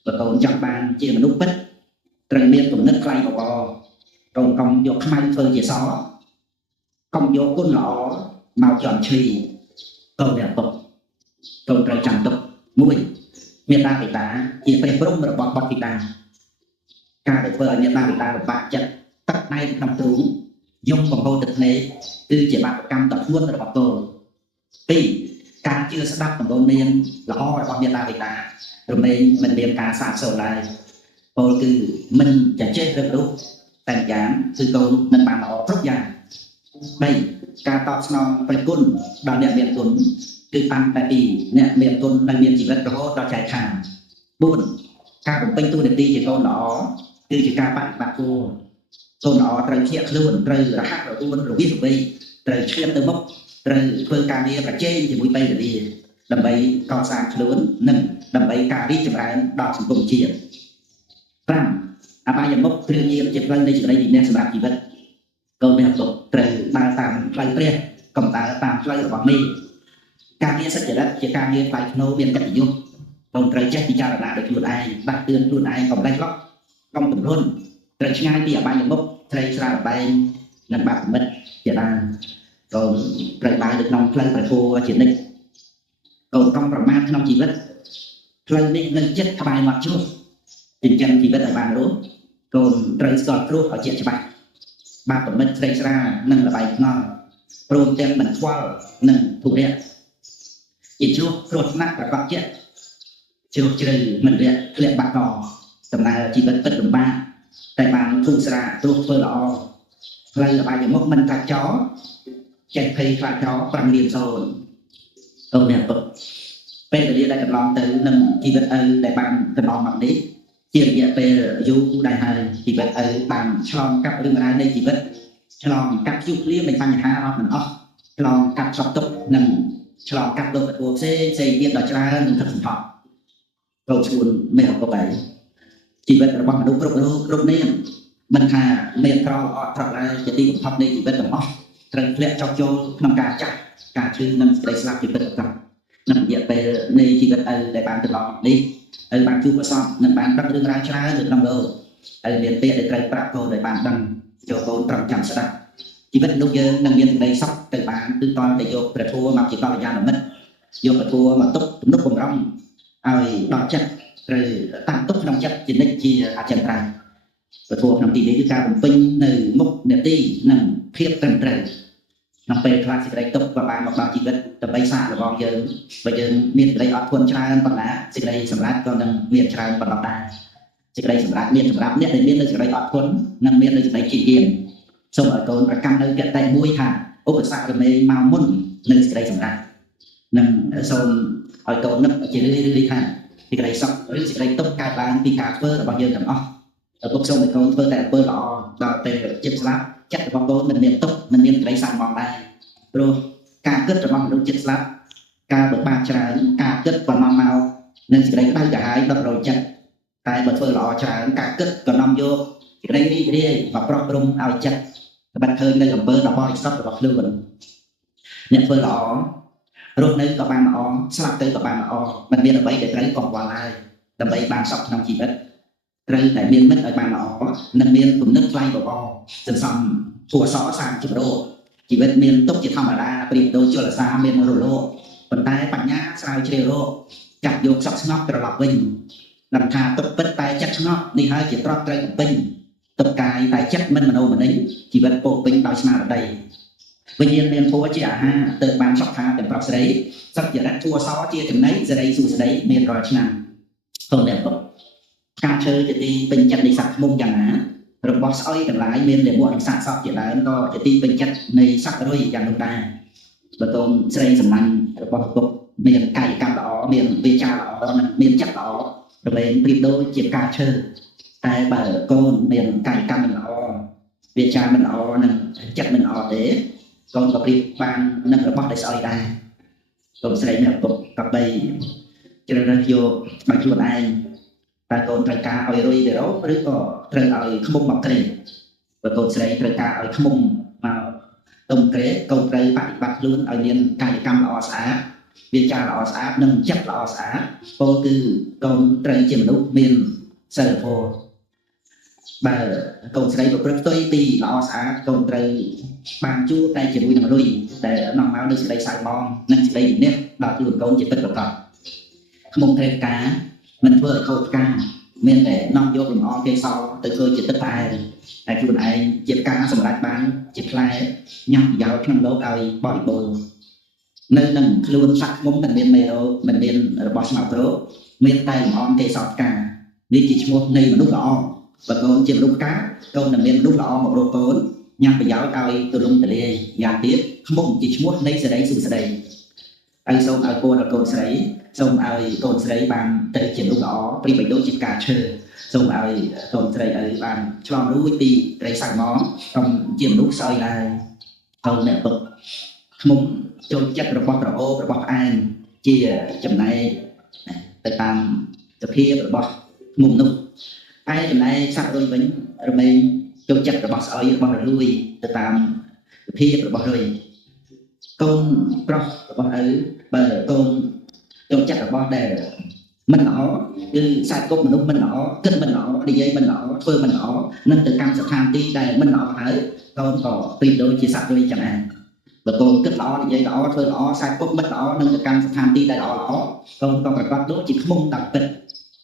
បើកូនចង់បានជាមនុស្សពិតត្រូវមានគំនិតថ្លៃបបរកូនកុំយកខ្មៅធ្វើជាសកុំយកគុណល្អមកជន់ឈ្លីកូនអ្នកពុកកូនត្រូវចាំទុកមួយមេត្តាបិតាជាព្រះព្រំរបស់បុត្រធីតាការដែលធ្វើឲ្យមេត្តាបិតាលំបាកចិត្តទឹកណែនក្នុងទ្រូងយំបង្ហូរទឹកភ្នែកគឺជាបាបកម្មដ៏ធ្ងន់របស់កូនពីរការជឿស្ដាប់ដំបូន្មានល្អរបស់មេត្តាបិតារមែងមិនមានការសាបសូន្យឡើយពោលគឺមិនចេះរឹករុះតែយ៉ាងគឺកូននឹងបានល្អគ្រប់យ៉ាង3ការតបស្នងព្រះគុណដល់អ្នកមានគុណគឺតាំងតែពីអ្នកមានគុណនិងមានជីវិតរហូតដល់ចែកខាង4ការបំពេញតួនាទីជាកូនល្អគឺជាការបប្រតិបត្តិគួរកូនល្អត្រូវភ្ញាក់ខ្លួនត្រូវរហ័សរហួនរវាងរវៃត្រូវឈានទៅមុខត្រូវធ្វើការងារប្រជែងជាមួយបេវេលាដើម្បីកសាងខ្លួននិងដើម្បីការរីកចម្រើនដល់សង្គមជាតិ5អបាយមុខគ្រឿងញៀនជាផ្លូវនៃសេចក្តីវិន័យសម្រាប់ជីវិតកូនមានឪពុកត្រូវដើរតាមផ្លូវព្រះកុំដើរតាមផ្លូវរបស់មេការងារសុចរិតជាការងារផ្លៃធ្នូមានកិត្តិយសកូនត្រូវចេះពិចារណាដោយខ្លួនឯងបាក់ទឿនខ្លួនឯងកុំលេះឡក់កុំទម្រុនត្រូវឆ្ងាយពីអបាយមុខត្រូវស្រាលបែងនិងបាបមិត្តជាដើមកូនត្រូវដើរនៅក្នុងផ្លូវព្រះធម៌ជានិច្ចកូនកុំប្រមាថក្នុងជីវិតផ្លូវនេះនៅចិត្តក្បែរមាត់ជួរចិញ្ចឹមជីវិតឲ្យបានរស់កូនត្រូវស្គាល់គ្រោះឲ្យជាច្បាស់បាបមិត្តស្រីស្រានិងលបាយខ្នល់ព្រមទាំងមិនខ្វល់និងធុរៈជាជួរគ្រោះថ្នាក់ប្រកបជាជ្រុះជ្រៅមិនរាក់ធ្លាក់បាក់កដំណើរជីវិតពិតលំបាកតែបានធូរស្រាលព្រោះធ្វើល្អផ្លូវអបាយមុខមិនកាត់ចោលចេះភ័យខ្លាចចោល5លានសូន្យកូនអ្នកពុកពេលវេលាដែលកន្លងទៅនឹងជីវិតឪដែលបានកន្លងមកនេះជារយៈពេលយូរដែរហើយជីវិតឪបានឆ្លងកាត់រឿងរ៉ាវនៃជីវិតឆ្លងកាត់យុគលៀមនៃបញ្ហាអត់មិនអស់ឆ្លងកាត់សពទុកនិងឆ្លងកាត់លោកទទួលផ្សេងទៀតដល់ច្រើននឹងទឹកសម្ផស្សកូនឈួនមេឪពុកឯងជីវិតរបស់មនុស្សគ្រប់រូបគ្រប់នាម មិនថាមានក្រអត់ត្រកដែរជាទីបំផុតនៃជីវិតទាំងអស់ត្រូវធ្លាក់ចុះចូលក្នុងការចាស់ការឈឺនិងសេចក្តីស្លាប់ជាពិតប្រាកដក្នុងរយៈពេលនៃជីវិតដែលបានទៅដល់នេះហើយបានជួបប្រសពនិងបានដឹងរឿងរ៉ាវច្រើននៅក្នុងលោកហើយមានពាក្យដែលត្រូវប្រាប់កូនដែលបានដឹងចូលកូនត្រឹមចាំស្ដាប់ជីវិតលោកយើងនឹងមានសេចក្តីសុខទៅបានគឺតតែយកព្រះធម៌មកជាកល្យាណមិត្តយកព្រះធម៌មកទុកទំនុកបំរុងឲ្យដល់ចិត្តត្រូវតាំងទុកក្នុងចិត្តជានិច្ចជាអចិន្ត្រៃយ៍ព្រះធម៌ក្នុងទីនេះគឺការបំពេញនៅមុខនេតិនិងភាពត្រឹមត្រូវក្នុងពេលខ្លះសេចក្តីទុកក៏បានមកដល់ជីវិតដើម្បីសាកល្បងយើងបើយើងមានសេចក្តីអត់ធន់ច្រើនប៉ុណ្ណាសេចក្តីសម្រាប់ក៏នឹងមានច្រើនប៉ុណ្ណោះដែរសេចក្តីសម្រាប់មានសម្រាប់អ្នកដែលមាននៅសេចក្តីអត់ធន់និងមាននៅសេចក្តីជាយាមសូមឲ្យកូនប្រកាន់នៅកតិមួយថាឧបសគ្គរមែងមកមុននៅសេចក្តីសម្រាប់និងសូមឲ្យកូននឹកជារឿយៗថាសេចក្តីសុខឬសេចក្តីទុកកើតឡើងពីការធ្វើរបស់យើងទាំងអស់ឪពុកសូមឲ្យកូនធ្វើតែអំពើល្អដល់ពេលចិត្តស្លាប់ចិត្តរបស់កូនមិនមានទុកមិនមានក្តីសាំបងដែរព្រោះការគិតរបស់មនុស្សចិត្តស្លាប់ការបើបាក់ច្រើនការគិតបំណំមកនឹងសេចក្តីក្តៅក្រហាយដុតរោចិត្តតែបើធ្វើល្អច្រើនការគិតក៏នាំយកសេចក្តីរីករាយមកប្រោះព្រំឲ្យចិត្តបាត់ឃើញនៅអំពើដ៏បរិសុទ្ធរបស់ខ្លួនអ្នកធ្វើល្អរស់នៅក៏បានល្អស្លាប់ទៅក៏បានល្អមិនមានអ្វីដែលត្រូវកង្វល់ហើយដើម្បីបានសុខក្នុងជីវិតត្រូវតែមានមិត្តឲ្យបានល្អនិងមានគំនិតថ្លៃបបរសន្សំគួរសរសាមជីវិតមានទុកជាធម្មតាប្រៀបដូចជលសាមានរលកប៉ុន្តែបញ្ញាស្រាវជ្រាវរកចាត់យកសុខស្ងប់ត្រឡប់វិញដឹងថាទុកពិតតែចិត្តស្ងប់នេះហើយជាទ្រព្យត្រូវបំពេញទុកកាយតែចិត្តមិនមនោមនិញជីវិតពោពេញដោយស្មារតីវិញ្ញាណមានធัวជាអាហារទៅបានសុខថាទាំងប្រុសស្រីសត្វចរិតធัวសជាចំណីសេរីសុស្ដីមានរាល់ឆ្នាំសូមតែពុកការឈើជាទីពេញចិត្តនៃសត្វឃ្មុំយ៉ាងណារបស់ស្អុយទាំងឡាយមានលិមួកនិងសាកសពជាដើមក៏ជាទីពេញចិត្តនៃសត្វរុយយ៉ាងនោះដែរបើតូនស្រីសម្លាញ់របស់ពុកមានកាយកម្មល្អមានវាចាល្អនិងមានចិត្តល្អរមែងប្រៀបដូចជាការឈើតែបើកូនមានកាយកម្មមិនល្អវាចាមិនល្អនិងចិត្តមិនល្អទេកូនក៏ប្រៀបបាននឹងរបស់ដែលស្អុយដែរកូនស្រីមានពុកក៏បីជ្រើសរើសយកបានខ្លួនឯងតែកូនត្រូវការឲ្យរុយទៅរកឬក៏ត្រូវឲ្យឃ្មុំមកក្រេបើកូនស្រីត្រូវការឲ្យឃ្មុំមកទុំក្រេកូនត្រូវបប្រតិបត្តិខ្លួនឲ្យមានកាយកម្មល្អស្អាតវាចាល្អស្អាតនិងចិត្តល្អស្អាតពោលគឺកូនត្រូវជាមនុស្សមានសិលធម៌បើកូនស្រីប្រព្រឹត្តផ្ទុយពីល្អស្អាតកូនត្រូវបានជួបតែជាមួយនឹងរុយដែលនាំមកនូវសេចក្តីសៅហ្មងនិងសេចក្តីវិនិច្ឆ័យដល់ខ្លួនកូនជាពិតប្រាកដឃ្មុំត្រូវការមិនធ្វើឲ្យខូចផ្កាមានតែនាំយកលំអគេសល់ទៅធ្វើជាទឹកផ្អែមតែខ្លួនឯងជាផ្កាសម្រាប់បានជាផ្លែញ៉ាំប្រយោជន៍ក្នុងលោកឲ្យបរិបូរណ៍នៅនឹងខ្លួនសត្វឃ្មុំមិនមានមេរោគមិនមានរបស់ស្មៅរោគមានតែលំអគេសល់ផ្កានេះជាឈ្មោះនៃមនុស្សល្អបើកូនជាមនុស្សផ្កាកូននឹងមានមនុស្សល្អមករកកូនញ៉ាំប្រយោជន៍ឲ្យទូលំទូលាយយ៉ាងទៀតឃ្មុំជាឈ្មោះនៃសេរីសុខស្ដីហើយសូមឲ្យពរដល់កូនស្រីសូមឲ្យកូនស្រីបានទៅជាមនុស្សល្អប្រៀបដូចជាការឈើសូមឲ្យកូនស្រីឲ្យបានឆ្លងរួចពីត្រីសាក់មកកុំជាមនុស្សស្អុយឡើយកូនអ្នកពុកឃ្មុំចូលចិត្តរបស់ក្រអូបរបស់ផ្អែមជាចំណែកទៅតាមសភាពរបស់ឃ្មុំនោះឯចំណែកសត្វរុយវិញរមែងចូលចិត្តរបស់ស្អុយរបស់រលួយទៅតាមសភាពរបស់រុយកូនប្រុសរបស់ឪបើកូនចូលចិត្តរបស់ដែលមិនល្អគឺខ្សែគប់មនុស្សមិនល្អគិតមិនល្អនិយាយមិនល្អធ្វើមិនល្អនឹងទៅកម្មស្ថានទីដែលមិនល្អហើយកូនក៏ពីដូចជាសត្វរុយចឹងដែរបើកូនគិតល្អនិយាយល្អធ្វើល្អខ្សែគប់មិនល្អនឹងទៅកម្មស្ថានទីដែលល្អកូនក៏ប្រកាសដូចជាឃ្មុំដល់ពិត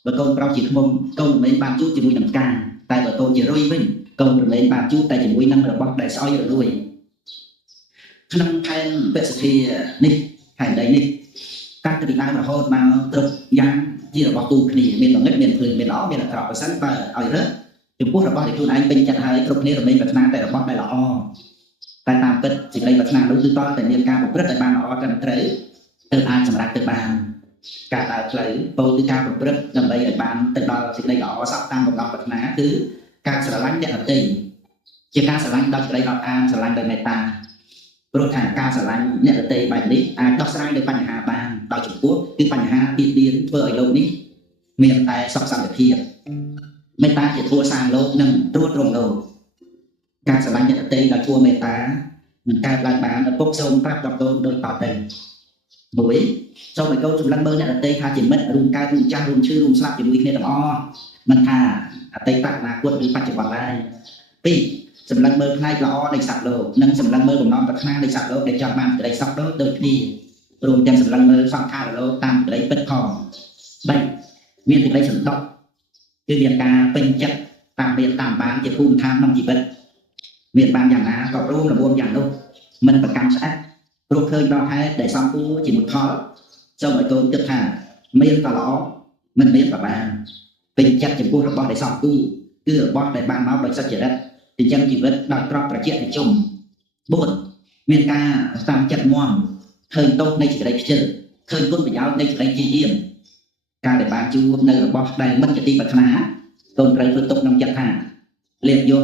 បើកូនប្រុសជាឃ្មុំកូនមិនបានជួបជាមួយនឹងផ្កាតែបើកូនជារុយវិញកូនមិនបានជួបតែជាមួយនឹងរបស់ដែលស្អុយរលួយក្នុងខែបេសធានេះខែដីនេះកាត់ពីដើមរហូតមកត្រឹកយ៉ាងជារបស់គូគ្នាមានល្ងិតមានភ្លើងមានល្អមានអាក្រក់បើសិនបើឲ្យរើសចំពោះរបស់ដែលខ្លួនឯងពេញចិត្តហើយគ្រប់គ្នារមែងប្រាថ្នាតែរបស់ដែលល្អតែតាមពិតសេចក្តីប្រាថ្នានោះគឺតតែមានការប្រព្រឹត្តឲ្យបានល្អត្រឹមត្រូវទើបអាចសម្រេចទៅបានការដើរផ្លូវពោលគឺការប្រព្រឹត្តដើម្បីឲ្យបានទៅដល់សេចក្តីល្អសពតាមបំណងប្រាថ្នាគឺការស្រឡាញ់អ្នកដទៃជាការស្រឡាញ់ដោយសេចក្តីអត់អាងស្រឡាញ់ដោយមេត្តាព្រោះថាការស្រឡាញ់អ្នកដទៃបែបនេះអាចដោះស្រាយនៅបញ្ហាបានដោយចំពោះគឺបញ្ហាទីបៀនធ្វើឲ្យលោកនេះមានតែសុខសន្តិភាព មេត្តាជាធัวសាងលោកនិងត្រួតត្រងលោកការស្រឡាញ់អ្នកដទៃដោយធัวមេត្តានឹងកើតឡើងបានឪពុកសូមប្រាប់ដល់កូនដូចតទៅមួយសូមឲ្យកូនសម្លឹងមើលអ្នកដទៃថាជាមិត្តរួមកើតរួមចាស់រួមឈឺរួមស្លាប់ជាមួយគ្នាទាំងអស់មិនថាអតីតអនាគតឬបច្ចុប្បន្នឡើយពីរសម្លឹងមើលផ្នែកល្អនៃសត្វលោកនិងសម្លឹងមើលបំណងប្រាថ្នានៃសត្វលោកដែលចង់បានក្តីសុខដូចគ្នារួមទាំងសម្លឹងមើលសង្ខារលោកតាមក្តីពិតផង3មានក្តីសន្តោសគឺមានការពេញចិត្តតាមមានតាមបានជាភូមិឋានក្នុងជីវិតមានបានយ៉ាងណាក៏រួមរំយ៉ាងនោះមិនប្រកាន់ស្អិតព្រោះឃើញដល់ហេតុដែលសំគួរជាមួយផលសូមឲ្យកូនគិតថាមានក៏ល្អមិនមានក៏បានពេញចិត្តចំពោះរបស់ដែលសំគួរគឺរបស់ដែលបានមកដោយសុចរិតចិញ្ចឹមជីវិតដោយទ្រព្យប្រជានិយម4មានការតាមចិត្តមាំឃើញទោសនៃសេចក្តីខ្ជិលឃើញគុណប្រយោជន៍នៃសេចក្តីជាយាមការដែលបានជួបនៅរបស់ដែលមិនជាទីប្រាថ្នាកូនត្រូវធ្វើទុកក្នុងចិត្តថាលៀបយក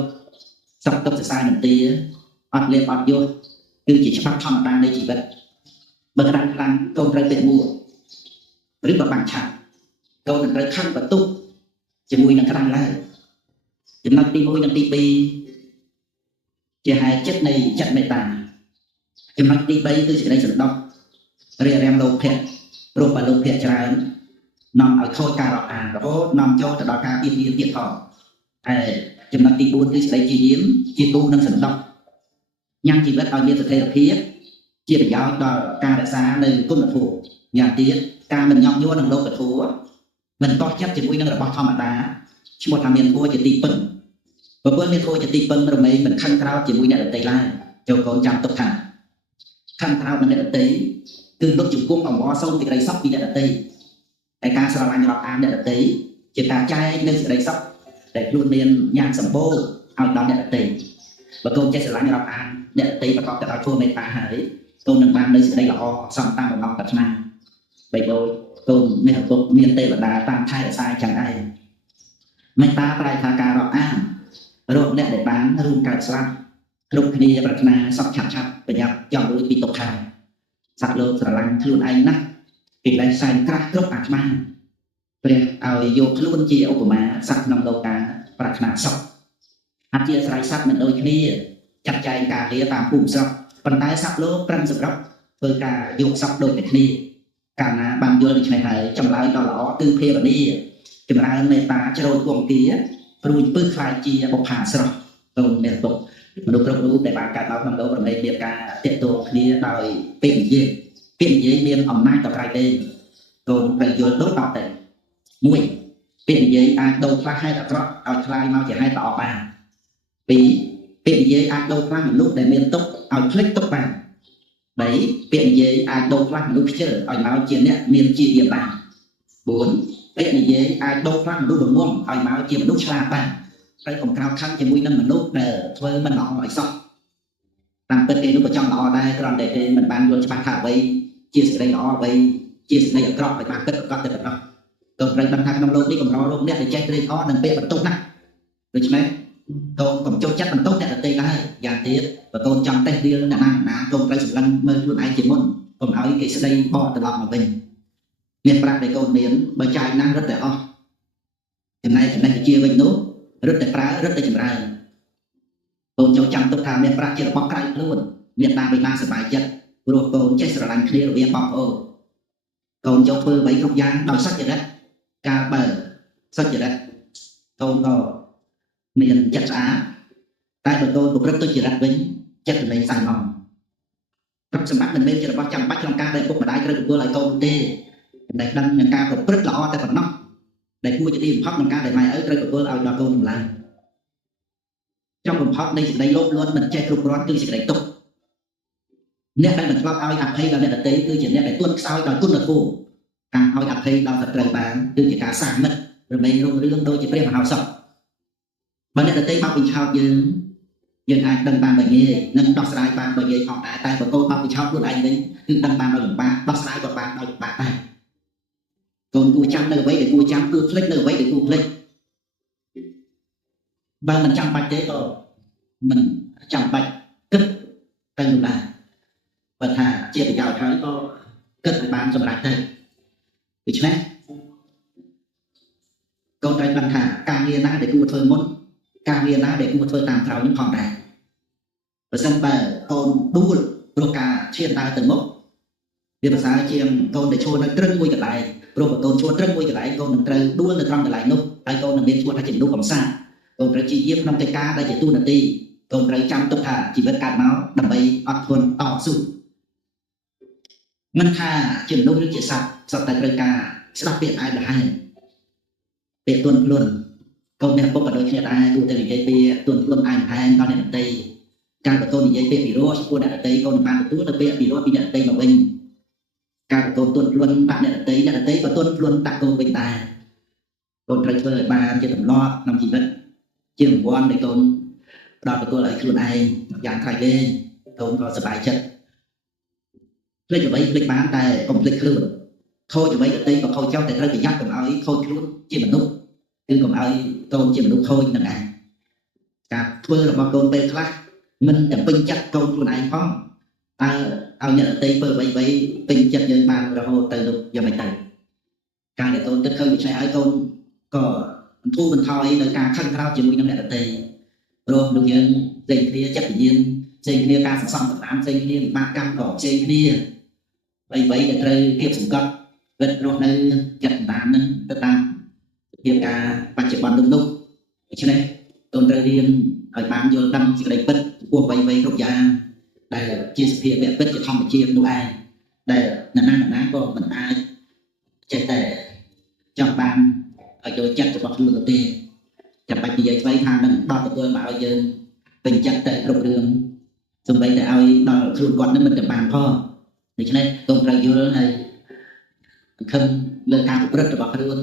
សពទុកសរសើរនទាអត់លៀបអត់យកគឺជាច្បាប់ធម្មតានៃជីវិតបើក្តាំងខ្លាំងកូនត្រូវពេកមួឬក៏បាំងឆាប់កូនត្រូវខំបន្ទុកជាមួយនឹងក្តាំងឡើងចំណុចទី1និងទី2ជាហេតុចិត្តនៃចិត្តមេត្តាចំណុចទី3គឺសេចក្តីសន្តោសរារាំងលោភៈព្រោះបើលោភៈច្រើននាំឲ្យខូចការរាប់អានរហូតនាំចូលទៅដល់ការបៀតបៀនទៀតផងហើយចំណុចទី4គឺសេចក្តីជាយាមជាគូនឹងសន្តោសញ៉ាំជីវិតឲ្យមានស្ថិរភាពជាប្រយោជន៍ដល់ការរក្សានៅគុណធម៌យ៉ាងទៀតការមិនញប់ញួរនឹងលោកធម៌មិនតោះចិត្តជាមួយនឹងរបស់ធម្មតាឈ្មោះថាមានធម៌ជាទីពឹងបើពើមានធម៌ជាទីពឹងរមែងមិនខឹងក្រោធជាមួយអ្នកដទៃឡើយចូលកូនចាំទុកថាខឹងក្រោធនឹងអ្នកដទៃគឺលុបជង្គង់អង្វរសូមសេចក្តីសុខពីអ្នកដទៃតែការស្រឡាញ់រាប់អានអ្នកដទៃជាការចែកនៅសេចក្តីសុខដែលខ្លួនមានយ៉ាងសម្បូរឲ្យដល់អ្នកដទៃបើកូនចេះស្រឡាញ់រាប់អានអ្នកដទៃប្រកបទៅដោយធម៌មេត្តាហើយកូននឹងបាននៅសេចក្តីល្អសំតាមបំណងប្រាថ្នាបីដូចកូនមានឪពុកមានទេវតាតាមថែរក្សាចឹងឯងមេត្តាប្រែថាការរាប់អានរកអ្នកដែលបានរួមកើតស្លាប់គ្រប់គ្នាប្រាថ្នាសុខឆាប់ឆាប់ប្រញាប់ចង់រួចពីទុក្ខខាងសត្វលោកស្រឡាញ់ខ្លួនឯងណាស់ពីលែងសែនក្រាស់គ្រប់អាត្មាព្រះឲ្យយកខ្លួនជាឧបមាសត្វក្នុងលោកាប្រាថ្នាសុខអធិស្ឋានសត្វមិនដូចគ្នាចាត់ចែងការងារតាមភូមិស្រុកប៉ុន្តែសត្វលោកប្រឹងសម្រាប់ធ្វើការយកសុខដូចតែគ្នាកាលណាបានយល់ដូច្នេះហើយចម្លើយដ៏ល្អគឺភាវនាចម្រើនមេត្តាជ្រោយគង្គាព្រួយពឹសខ្លាចជាបុប្ផាស្រស់កូនមានទុកមនុស្សគ្រប់រូបដែលបានកើតមកក្នុងលោកប្រមេមានការទាក់ទងគ្នាដោយពាក្យនិយាយមានអំណាចដល់ក្រៃទេកូនត្រូវយល់ដូចតទៅ1ពាក្យនិយាយអាចដូរខ្លះហេតុអាក្រក់ឲ្យคลายមកជាហេតុល្អបាន2ពាក្យនិយាយអាចដូរខ្លះមនុស្សដែលមានទុកឲ្យភ្លេចទុកបាន3ពាក្យនិយាយអាចដូរខ្លះមនុស្សខ្ជិលឲ្យមកជាអ្នកមានជាយាមបាន4ពាក្យនិយាយអាចដូរខ្លះមនុស្សរងំឲ្យមកជាមនុស្សឆ្លាតបានត្រូវកំក្រោតខឹងជាមួយនឹងមនុស្សដែលធ្វើមិនល្អឲ្យសោះតាមពិតគេនោះក៏ចង់ល្អដែរគ្រាន់តែគេមិនបានយល់ច្បាស់ថាអ្វីជាសេចក្តីល្អអ្វីជាសេចក្តីអាក្រក់ឲ្យបានពិតប្រកបទៅដល់កូនត្រូវដឹងថាក្នុងលោកនេះកម្រលោកអ្នកដែលចេះត្រេកអរនឹងពាក្យបន្ទោសណាដូច្នេះកូនកុំចូលចិត្តបន្ទោសអ្នកដទៃដែរយ៉ាងទៀតបើកូនចង់តេស្តរៀលអ្នកណាកូនត្រូវសម្លឹងមើលខ្លួនឯងជាមុនកុំឲ្យគេស្ដីបកត្រឡប់មកវិញមានប្រាក់ដែលកូនមានបើចាយណាស់រត់តែអស់ចំណែកចំណេះវិជ្ជាវិញនោះរត់តែប្រើរត់តែចម្រើយកូនចូលចាំទុកថាមានប្រាក់ជារបស់ក្រៃខ្លួនមានតាមបិតាសប្បាយចិត្តព្រោះកូនចេះស្រឡាញ់គ្នារវាងបងប្អូនកូនចូលធ្វើអ្វីគ្រប់យ៉ាងដោយសច្ចរិតការបើសច្ចរិតកូនក៏មានចិត្តស្អាតតែបើកូនប្រព្រឹត្តទុច្ចរិតវិញចិត្តលែងសាយមកទ្រព្យសម្បត្តិមិនមែនជារបស់ចាំបាច់ក្នុងការដែលពុកម្ដាយត្រូវទទួលឲ្យកូនទេតែដឹងនឹងការប្រព្រឹត្តល្អតែប៉ុណ្ណោះដែលគួរជាទីបំផុតក្នុងការដែលម៉ែឪត្រូវទទួលឲ្យដល់កូនម្ល៉េះtrongបំផុតនៃសេចក្តីលោភលន់មិនចេះគ្រប់គ្រាន់គឺសេចក្តីទុក្ខអ្នកដែលមិនឆ្លប់ឲ្យអភ័យដល់អ្នកដទៃគឺជាអ្នកដែលទន់ខ្សោយដោយគុណធម៌ការឲ្យអភ័យដល់សត្រូវបានគឺជាការសាងមិត្តរមែងរុងរឿងដូចជាព្រះមហោសពបើអ្នកដទៃបោកបញ្ឆោតយើងអាចដឹងបានដោយងាយនិងដោះស្រាយបានដោយងាយផងដែរតែបើកូនបោកបញ្ឆោតខ្លួនឯងវិញគឺដឹងបានដោយលំបាកដោះស្រាយក៏បានដោយលំបាកដែរកូនគួរចាំនៅអ្វីដែលគួរចាំគឺភ្លេចនៅអ្វីដែលគួរភ្លេចបើមិនចាំបាច់ទេក៏មិនចាំបាច់គិតទៅនោះដែរបើថាជាប្រយោជន៍ហើយក៏គិតឲ្យបានសម្រេចទៅដូច្នេះក កូនត្រូវដឹងថាការងារណាដែលគួរធ្វើមុនការងារណាដែលគួរធ្វើតាមក្រោយនឹងផងដែរបើសិនបើកូនដួលព្រោះការឈានដើរទៅមុខវាភាសាជាងកូនដែលឈួរនៅត្រឹងមួយកន្លែងព្រោះបើកូនឈួរត្រឹងមួយកន្លែងកូននឹងត្រូវដួលនៅត្រង់កន្លែងនោះហើយកូននឹងមានឈ្មោះថាជាមនុស្សកំសាន្តកូនត្រូវជាយាមក្នុងកិច្ចការដែលជាទូនាទីកូនត្រូវចាំទុកថាជីវិតកើតមកដើម្បីអត់ធន់តស៊ូមិនថាជាមនុស្សឬជាសត្វសុទ្ធតែត្រូវការស្ដាប់ពាក្យឯកលហែងពាក្យទន់ភ្លន់កូនមានពុកក៏ដូចគ្នាដែរគួរតែនិយាយពាក្យទន់ភ្លន់ឯកលហែងដល់អ្នកដទៃការបើកូននិយាយពាក្យពីរោះចំពោះអ្នកដទៃកូនបានទទួលទៅពាក្យពីរោះពីអ្នកដទៃមកវិញការបើកូនទន់ភ្លន់ដាក់អ្នកដទៃក៏ទន់ភ្លន់ដាក់កូនវិញដែរកូនត្រូវធ្វើឲ្យបានជាទម្លាប់ក្នុងជីវិតជារង្វាន់ដែលកូនផ្ដល់ទទួលឲ្យខ្លួនឯងយ៉ាងក្រៃលែងកូនក៏សប្បាយចិត្តភ្លេចអ្វីភ្លេចបានតែកុំភ្លេចខ្លួនខូចអ្វីដទៃក៏ខូចចោលតែត្រូវប្រយ័ត្នកុំឲ្យខូចខ្លួនជាមនុស្សគឺកុំឲ្យកូនជាមនុស្សខូចនឹងឯងការធ្វើរបស់កូនពេលខ្លះមិនតែពេញចិត្តកូនខ្លួនឯងផងតើឲ្យអ្នកដទៃធ្វើអ្វីពេញចិត្តយើងបានរហូតទៅនោះយ៉ាងម៉េចទៅការដែលកូនគិតឃើញដូច្នេះហើយកូនក៏បន្ធូរបន្ថយនៅការខឹងក្រោធជាមួយនឹងអ្នកដទៃព្រោះមនុស្សយើងផ្សេងគ្នាចិត្តវិញ្ញាណផ្សេងគ្នាការសន្សំសំអានផ្សេងគ្នាវិបាកកម្មក៏ផ្សេងគ្នាអ្វីដែលត្រូវគៀបសង្កត់វិតរស់នៅចិត្តបណ្ដាននឹងទៅតាមភាពការបច្ចុប្បន្ននោះដូច្នេះកូនត្រូវរៀនឲ្យបានយល់ដឹងសេចក្តីពិតចំពោះអ្វីគ្រប់យ៉ាងដែលជាសភាវៈពិតជាធម្មជាតិនោះឯងដែលអ្នកណាក៏មិនអាចចេះតែចង់បានឲ្យចូលចិត្តរបស់ខ្លួនទេចាំបាច់និយាយស្វ័យថានឹងដល់ទទួលមកឲ្យយើងពេញចិត្តតែគ្រប់រឿងសូម្បីតែឲ្យដល់ខ្លួនគាត់នឹងមិនទៅបានផងដូច្នេះកូនត្រូវយល់ហើយខំលើការប្រព្រឹត្តរបស់ខ្លួន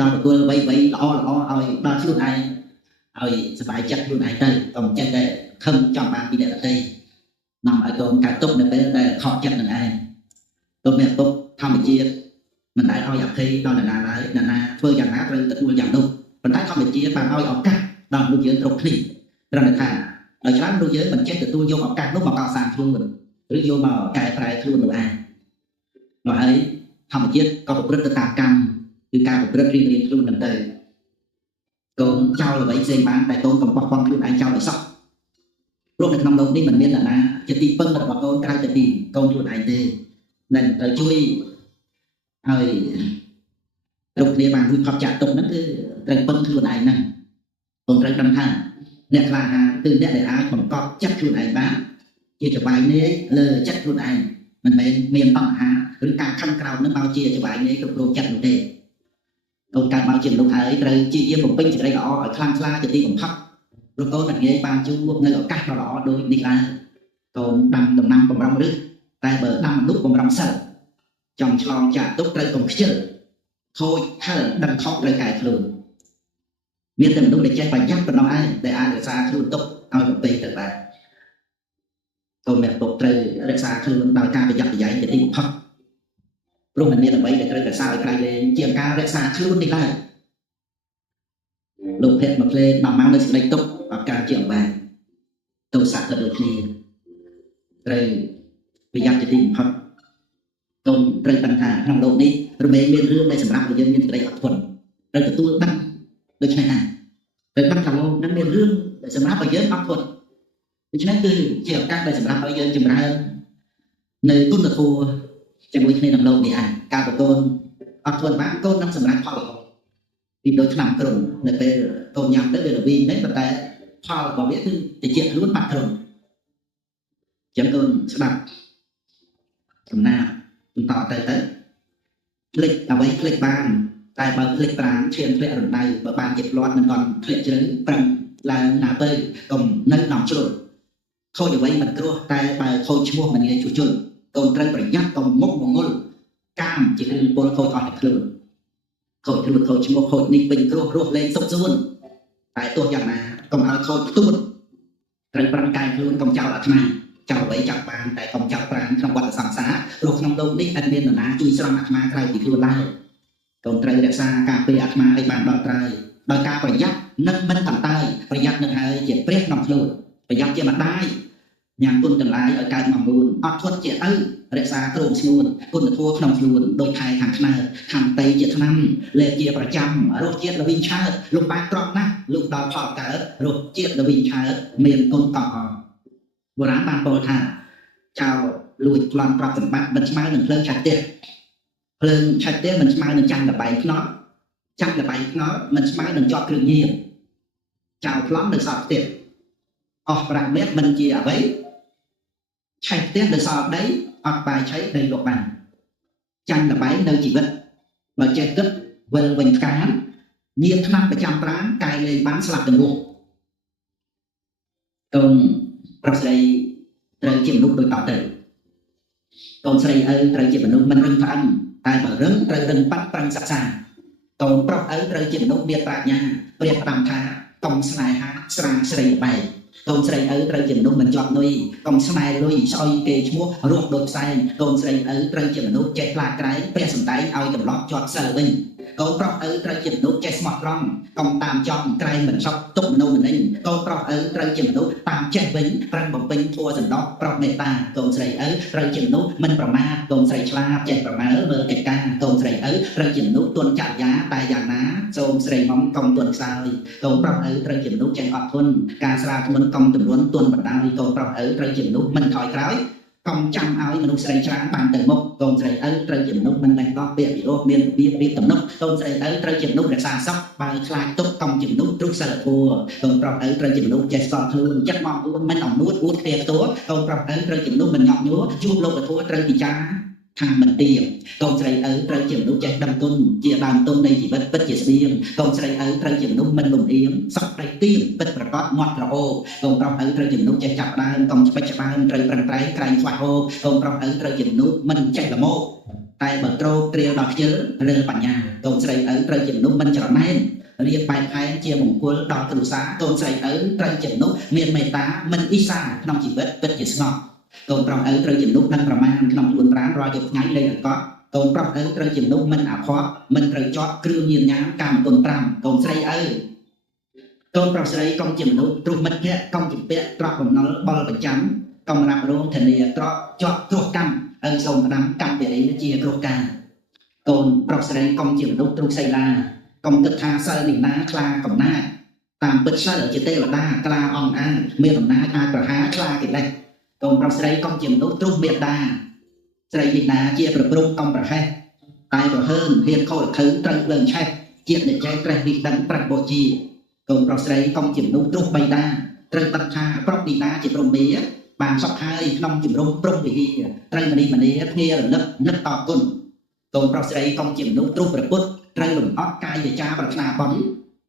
ដល់ទទួលអ្វីល្អឲ្យដល់ខ្លួនឯងឲ្យសប្បាយចិត្តខ្លួនឯងទៅកុំចេះតែខំចង់បានពីអ្នកដទៃនាំឲ្យកូនកើតទុកនៅពេលដែលខកចិត្តនឹងឯងកូនមានពុកធម្មជាតិមិនដែលឲ្យអភ័យដល់អ្នកណាឡើយអ្នកណាធ្វើយ៉ាងណាត្រូវទទួលយ៉ាងនោះប៉ុន្តែធម្មជាតិបានឲ្យឱកាសដល់មនុស្សយើងគ្រប់គ្នាត្រង់ថាដោយច្រើនមនុស្សយើងមិនចេះទទួលយកឱកាសនោះមកកសាងខ្លួនឬយកមកកែប្រែខ្លួននោះឯងមកហើយធម្មជាតិក៏ប្រព្រឹត្តទៅតាមកម្មគឺការប្រព្រឹត្តរៀងខ្លួននឹងទៅកូនចោលអ្វីផ្សេងបានតែកូនកុំបោះបង់ខ្លួនឯងចោលឲ្យសោះព្រោះនៅក្នុងโลกនេះមិនមានអ្នកណាជាទីពឹងរបស់កូនក្រៅតែពីកូនខ្លួនឯងទេnênជួយឲ្យគ្រប់គ្នាបានរួចផុតចាកទុកហ្នឹងគឺត្រូវពឹងខ្លួនឯងហ្នឹងខ្ញុំត្រូវដឹងថាអ្នកខ្លះហាគឺអ្នកដែលអាចបង្កប់ចិត្តខ្លួនឯងបានជាច្បាយនេះលើចិត្តខ្លួនឯងមិនមែនមានបញ្ហាឬការខំក្រោតនឹងមកជាច្បាយនេះគ្រប់គ្រងចិត្តនោះទេកូនកើតមកជាមនុស្សហើយត្រូវជាយាមបំពេញសេចក្តីល្អឲ្យខ្លាំងក្លាជាទីបំផុតព្រោះកូនមិនងាយបានជួបនៅឱកាសដ៏ល្អដូចនេះឡើយកូនដាំដំណាំបំរុងឬតែបើដាំមនុស្សបំរុងសិលចង់ឆ្លងចាក់ទុកត្រូវកុំខ្ជិលខូចហិលដឹងខុសត្រូវកែខ្លួនមានតែមនុស្សដែលចេះប្រយ័ត្នប៉ុណ្ណោះឯងដែលអាចរក្សាខ្លួនទុកឲ្យប្រពេកទៅបានកូនអ្នកពុកត្រូវរក្សាខ្លួនដោយការប្រយ័ត្នប្រយែងជាទីបំផុតព្រោះមិនមានអ្វីដែលត្រូវរក្សាឲ្យក្រៃលែងជាការរក្សាខ្លួននេះឡើយលោកភេទមកភ្លេង10ម៉ោងនៅសេចក្តីទុកអត់ការជាអំបានទោសៈក៏ដូចគ្នាត្រូវប្រយ័ត្នជាទីបំផុតកូនត្រូវដឹងថាក្នុងโลกនេះរមែងមានរឿងដែលសម្រាប់ឲ្យយើងមានសេចក្តីអត់ធន់ត្រូវទទួលដឹងដូច្នេះណាត្រូវដឹងថាលោកនឹងមានរឿងដែលសម្រាប់ឲ្យយើងអត់ធន់ដូច្នេះគឺជាឱកាសដែលសម្រាប់ឲ្យយើងចម្រើននៅគុណធម៌ជាមួយគ្នាក្នុងโลกនេះឯងការប្រកូនអត់ធន់បានកូននឹងសម្រាប់ផលល្អពីដូចឆ្នាំក្រុមនៅពេលកូនញ៉ាំទៅវារវីនេះប៉ុន្តែផលរបស់វាគឺតិចខ្លួនបាត់ក្រុមចឹងកូនស្ដាប់ចំណាបន្តទៅคลิกអ្វីคลิกបានតែបើคลิกប្រាំឈានធ្លាក់រណ្ដៅបើបានជាផ្លាត់មិនcònធ្លាក់ជ្រៅប្រឹងឡើងណាទៅកុំនៅដំជ្រុលខូចអ្វីមិនគ្រោះតែបើខូចឈ្មោះមិនងាយជួសជុលកូនត្រូវប្រយ័ត្នកុំមុខមងល់កាមជាគ្រឿងពលខូចអស់តែខ្លួនខូចខ្លួនខូចឈ្មោះខូចនេះពេញគ្រោះរស់លេងសុខសួនតែទោះយ៉ាងណាកុំឲ្យខូចផ្ទួតត្រូវប្រឹងកាយខ្លួនកុំចោលអាត្មាចោលអ្វីចោលបានតែកុំចោលប្រាំក្នុងវត្តសង្សារព្រោះក្នុងโลกនេះអត់មាននរណាជួយស្រង់អាត្មាក្រៅពីខ្លួនឡើយកូនត្រូវរក្សាការពារអាត្មាឲ្យបានដល់ត្រៃដោយការប្រយ័ត្ននិងមិនតន្តែប្រយ័ត្ននឹងហើយជាព្រះក្នុងខ្លួនប្រយ័ត្នជាម្ដាយ ញ៉ាំគុណទាំងឡាយឲ្យកើតមកនួនអត់ធន់ជាឪរក្សាគ្រោងស្ងួនគុណធម៌ក្នុងខ្លួនដោយថែខាងខ្នើខាងតីជាឆ្នាំលេខជាប្រចាំរសជាតិល្វីងឆើតលោកបានត្រង់ណាស់លោកដល់ផលកើតរសជាតិល្វីងឆើតមានគុណតអបុរាណបានពោលថាចៅលួចប្លន់ប្រាប់សម្បត្តិមិនស្មើនឹងភ្លើងឆាច់ទៀតភ្លើងឆាច់ទៀតមិនស្មើនឹងចាំងលបែងខ្នល់ចាំងលបែងខ្នល់មិនស្មើនឹងជាប់គ្រឿងញៀនចៅប្លន់នៅសល់ទៀតអស់ប្រាំមេត្រមិនជាអ្វីឆែកផ្ទះនៅសល់ដីអត់បាយឆៃដីលោកបានចាំងលបែងនៅជីវិតបើចេះគិតវិលវិញកានញៀនឆ្នាំប្រចាំប្រាណកាយលេងបានស្លាប់ទាំងនោះកូនប្រុសស្រីត្រូវជាមនុស្សដូចតទៅកូនស្រីឪត្រូវជាមនុស្សមិនរឹងផ្អឹងតែបើរឹងត្រូវរឹងប៉ាត់ប្រឹងសិក្សាកូនប្រុសឪត្រូវជាមនុស្សមានប្រាជ្ញាព្រាបផ្ដាំថាកុំស្នេហាស្រាងស្រីបែកកូនស្រីឪត្រូវជាមនុស្សមិនជាប់នុយកុំស្នេហ៍លុយស្អុយគេឈ្មោះរស់ដូចផ្សែងកូនស្រីឪត្រូវជាមនុស្សចេះខ្លាចក្រែងព្រះសំដែងឲ្យត្រឡប់ជាប់សិលវិញកូនប្រុសឪត្រូវជាមនុស្សចេះស្មោះត្រង់កុំតាមចំក្រែងមិនសក់ទុកមនុស្សម្នេញកូនប្រុសឪត្រូវជាមនុស្សតាមចេះវិញប្រឹងបំពេញធម៌សន្តោសប្រុសមេត្តាកូនស្រីឪត្រូវជាមនុស្សមិនប្រមាទកូនស្រីឆ្លាតចេះប្រមើលមើលកិច្ចការកូនស្រីឪត្រូវជាមនុស្សទន់ចរិយាតែយ៉ាងណាសូមស្រីមុំកុំទន់ខ្សោយកូនប្រុសឪត្រូវជាមនុស្សចេះអត់ធន់ការស្រាវធ្ងន់កុំទម្រាន់ទន់បណ្ដាយកូនប្រុសឪត្រូវជាមនុស្សមិនថយក្រោយកុំចាំឲ្យមនុស្សស្រីច្រើនបានទៅមុខកូនស្រីឪត្រូវជាមនុស្សមិនលេះដោះពាក្យពិរោធមានរៀបទំនុកកូនស្រីឪត្រូវជាមនុស្សរក្សាសក់បើខ្លាចទុកកុំជាមនុស្សទ្រុសិលធម៌កូនប្រុសឪត្រូវជាមនុស្សចេះស្គាល់ខ្លួនចិត្តមកអួនមិនអំនួតអួតគ្នាផ្ទាល់កូនប្រុសឪត្រូវជាមនុស្សមិនញាប់ញួរជួបលោកធម៌ត្រូវពិចារណាខាងមិនទៀងកូនស្រីឪត្រូវជាមនុស្សចេះដឹងគុណជាដើមទុននៃជីវិតពិតជាស្បៀងកូនស្រីឪត្រូវជាមនុស្សមិនលំអៀងសក់ប្រៃទៀងពិតប្រកបមាត់ក្រអូបកូនប្រុសឪត្រូវជាមនុស្សចេះចាប់ដើមកុំឆ្បិចច្បានត្រូវប្រឹងប្រែងក្រែងខ្វះហូបកូនប្រុសឪត្រូវជាមនុស្សមិនចេះល្មោតែបើក្រោកគ្រាលដល់ខ្ជិលរើបញ្ញាកូនស្រីឪត្រូវជាមនុស្សមិនច្រណែនរៀបបែបផែនជាមង្គលដល់គ្រួសារកូនស្រីឪត្រូវជាមនុស្សមានមេត្តាមិនអ៊ីសាក្នុងជីវិតពិតជាស្ងប់កូនប្រុសឪត្រូវជាមនុស្សដឹងប្រមាណក្នុងខ្លួនប្រាណរាល់យប់ថ្ងៃលេងអង្កត់កូនប្រុសឪត្រូវជាមនុស្សមិនអាផាត់មិនត្រូវជាប់គ្រឿងញៀនញ៉ាំកាមគុណ5កូនស្រីឪកូនប្រុសស្រីកុំជាមនុស្សទ្រុះមិត្តភក្តិកុំជំពាក់ទ្រព្យបំណុលបលប្រចាំកុំរ៉ាប់រងធានាទ្រព្យជាប់គ្រោះកម្មឪសូមផ្ដាំកម្មពរិយជាគ្រោះការកូនប្រុសស្រីកុំជាមនុស្សទ្រុះសីឡាកុំគិតថាសិលនេះណាខ្លាកំណាចតាមពិតសិលជាទេវតាក្លាអង្អាងមានអំណាចអាចប្រហារខ្លាកិលេសកូនប្រុសស្រីកុំជាមនុស្សទ្រុះមេត្តាស្រីនេះណាជាប្រព្រឹត្តកុំប្រហែសតែប្រហើនហ៊ានខុសលខឹងត្រូវភ្លើងឆេះជាតិអ្នកចែកត្រេះនេះដឹងប្រាក់បូជាកូនប្រុសស្រីកុំជាមនុស្សទ្រុះបៃតាត្រូវដឹងថាប្រុសនេះណាជាព្រមមេបានសពហើយក្នុងជំរំព្រំវិហារត្រូវមនីមនីភ្នារលឹកនឹកតគុណកូនប្រុសស្រីកុំជាមនុស្សទ្រុះប្រពុតត្រូវលំអត់កាយវិចារប្រាថ្នាបន់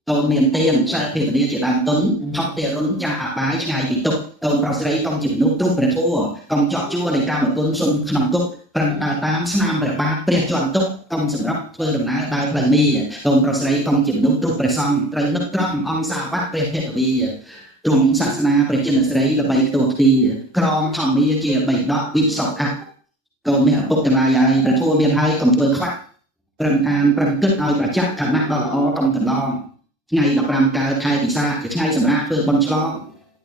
កូនមានទានសិលភាវនាជាដើមទុនផុតទារុនចាអបាយឆ្ងាយពីទុកកូនប្រុសស្រីកុំជាមនុស្សទ្រុះព្រះធម៌កុំជាប់ជួរនៃកាមគុណសុំក្នុងគុកប្រឹងដើរតាមស្នាមព្រះបាទព្រះជាន់ទុកកុំសម្រាប់ធ្វើដំណើរដើរផ្លូវនេះកូនប្រុសស្រីកុំជាមនុស្សទ្រុះព្រះសង្ឃត្រូវនឹកត្រង់អង្គសាវត្តព្រះភគវីទ្រង់សាសនាព្រះចិនស្រីល្បីខ្ទោខ្ទីក្រមធម្មាជាបីដកវិសុខៈកូនអ្នកឪពុកទាំងឡាយហើយព្រះធម៌មានហើយកុំធ្វើខ្វះប្រឹងអានប្រឹងគិតឲ្យប្រចាំខណៈដ៏ល្អកុំកន្លងថ្ងៃ15កើតខែពិសាជាថ្ងៃសម្រាប់ធ្វើបុណ្យឆ្លង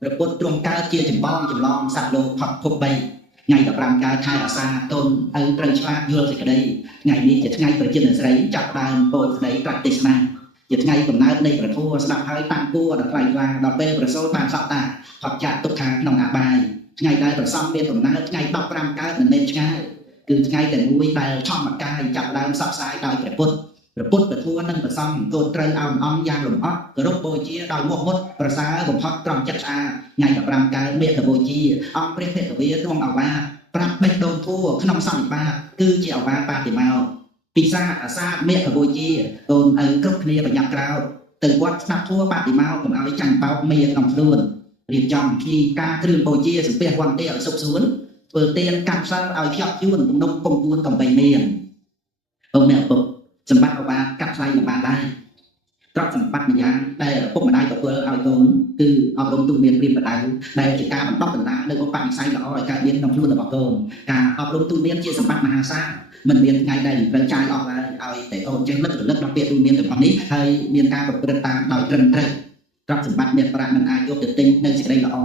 ព្រះពុទ្ធទ្រង់កើតជាចម្បងចម្លងសត្វលោកផុតភព3ថ្ងៃ15កើតខែអាសាឍូនឪត្រូវឆ្លាតយល់សេចក្តីថ្ងៃនេះជាថ្ងៃប្រជិនស្រីចាប់ដើមពោលស្ដីត្រាស់ទេសនាជាថ្ងៃកំណើតនៃព្រះធម៌ស្ដាប់ហើយតាំងគួរដល់ថ្លៃថ្លាដល់ពេលប្រសូតបានសពតាផុតចាកទុក្ខក្នុងអាបាយថ្ងៃដែលប្រសំមានកំណើតថ្ងៃ15កើតមិនមែនឆ្ងាយគឺថ្ងៃតែមួយដែលធម្មកាយចាប់ដើមសព្វផ្សាយដោយព្រះពុទ្ធព្រះពុទ្ធពធនិងប្រសំគោលត្រូវអោនអង្គយ៉ាងលំអត់គោរពបូជាដោយមុខមុតប្រសើរបំផុតត្រង់ចិត្តស្អាតថ្ងៃ15កើតមេឃបូជាអង្គព្រះភគវីទ្រង់អាវាសប្រាប់បេះដូងធัวក្នុងសន្និបាតគឺជាអាវាសបាតិមោពិសាអាសាមេឃបូជាកូនឪគ្រប់គ្នាប្រញាប់ក្រោតទៅវត្តស្ដាប់ធัวបាតិមោកុំឲ្យចាញ់បោកមេក្នុងខ្លួនរៀបចំពិធីការគ្រឿងបូជាសម្ភារវន្តទេឲ្យសុខសួនធ្វើទានកាត់សិលឲ្យភ្ជាប់ជួនទំនុកពងពួនកំបីមានអូនអ្នកពុកសម្បត្តិអាវាសកាត់ថ្លៃមិនបានដែរទ្រព្យសម្បត្តិម្យ៉ាងដែលឪពុកម្ដាយប្រគល់ឲ្យកូនគឺអប់រំទូមានព្រាមបដៅដែលជាការបណ្ដុះបណ្ដាលនៅឧបនិស្ស័យល្អឲ្យកើតមានក្នុងខ្លួនរបស់កូនការអប់រំទូមានជាសម្បត្តិមហាសាលមិនមានថ្ងៃដែលត្រូវចាយអស់ឡើយឲ្យតែកូនចេះនឹករលឹកដល់ពាក្យទូមានទាំងអស់នេះហើយមានការប្រព្រឹត្តតាមដោយត្រឹមត្រូវទ្រព្យសម្បត្តិមានប្រាក់មិនអាចយកទៅទិញនៅសេចក្តីល្អ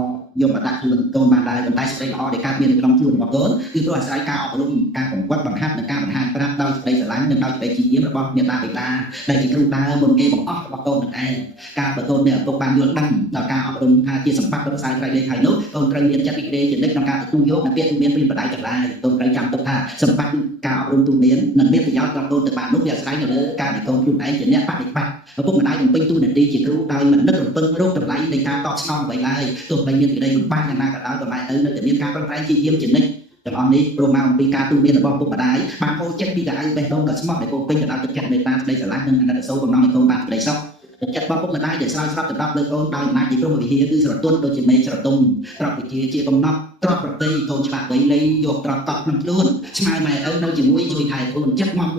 យកមកដាក់ខ្លួនកូនបានដែរប៉ុន្តែសេចក្តីល្អដែលកើតមាននៅក្នុងខ្លួនរបស់កូនគឺព្រោះអាស្រ័យការអប់រំការបង្គាប់បង្ហាត់និងការបង្ហាញប្រាប់ដោយសេចក្តីស្រឡាញ់និងដោយសេចក្តីព្យាយាមរបស់មាតាបិតាដែលជាគ្រូដើមមុនគេបង្អស់របស់កូននឹងឯងការបើកូនមានឪពុកបានយល់ដឹងដល់ការអប់រំថាជាសម្បត្តិរបស់ខ្សែត្រៃលេខហើយនោះកូនត្រូវមានចិត្តរីករាយជានិច្ចក្នុងការទទួលយកនិងពាក្យទូមានព្រានបដិទាំងឡាយកូនត្រូវចាំទុកថាសម្បត្តិការអប់រំទូមាននិងមានប្រយោជន៍ដល់កូនទៅបាននោះវាអាស្រ័យនៅលើការដែលកូនខ្លួនឯងជាអ្នកបដិបត្តិឪពុកម្ដាយបំពេញតួនាទីជាគ្រូដោយមិននឹករំពឹងរកតម្លៃនៃការតបស្នងអ្វីឡើយទោះបីមានក្តីលំបាកយ៉ាងណាក៏ដោយក៏តែនៅតែមានការប្រឹងប្រែងជាយាមជានិច្ចទាំងអស់នេះព្រមមកអំពីការទូមានរបស់ពុកម្ដាយបានពោលចិត្តពីកៅអៅបេះដូងដ៏ស្មោះដែលពោពេញទៅដោយទឹកចិត្តមេត្តាស្ដីស្រឡាញ់និងអាណិតអាសូរបំណងឲ្យកូនបានក្តីសុខទឹកចិត្តរបស់ពុកម្ដាយដែលស្រោចស្រពទៅដល់លើកូនដោយអំណាចនៃព្រមវិហារគឺស្រទន់ដូចជាមេស្រទុំត្រប់វិជាជាកំណត់ត្រប់ប្រតិកូនឆ្លាតវៃលេងយកត្រប់តក់ក្នុងខ្លួនឆ្មើម៉ែឪនៅជាមួយជួយថែខ្លួនចិត្តមក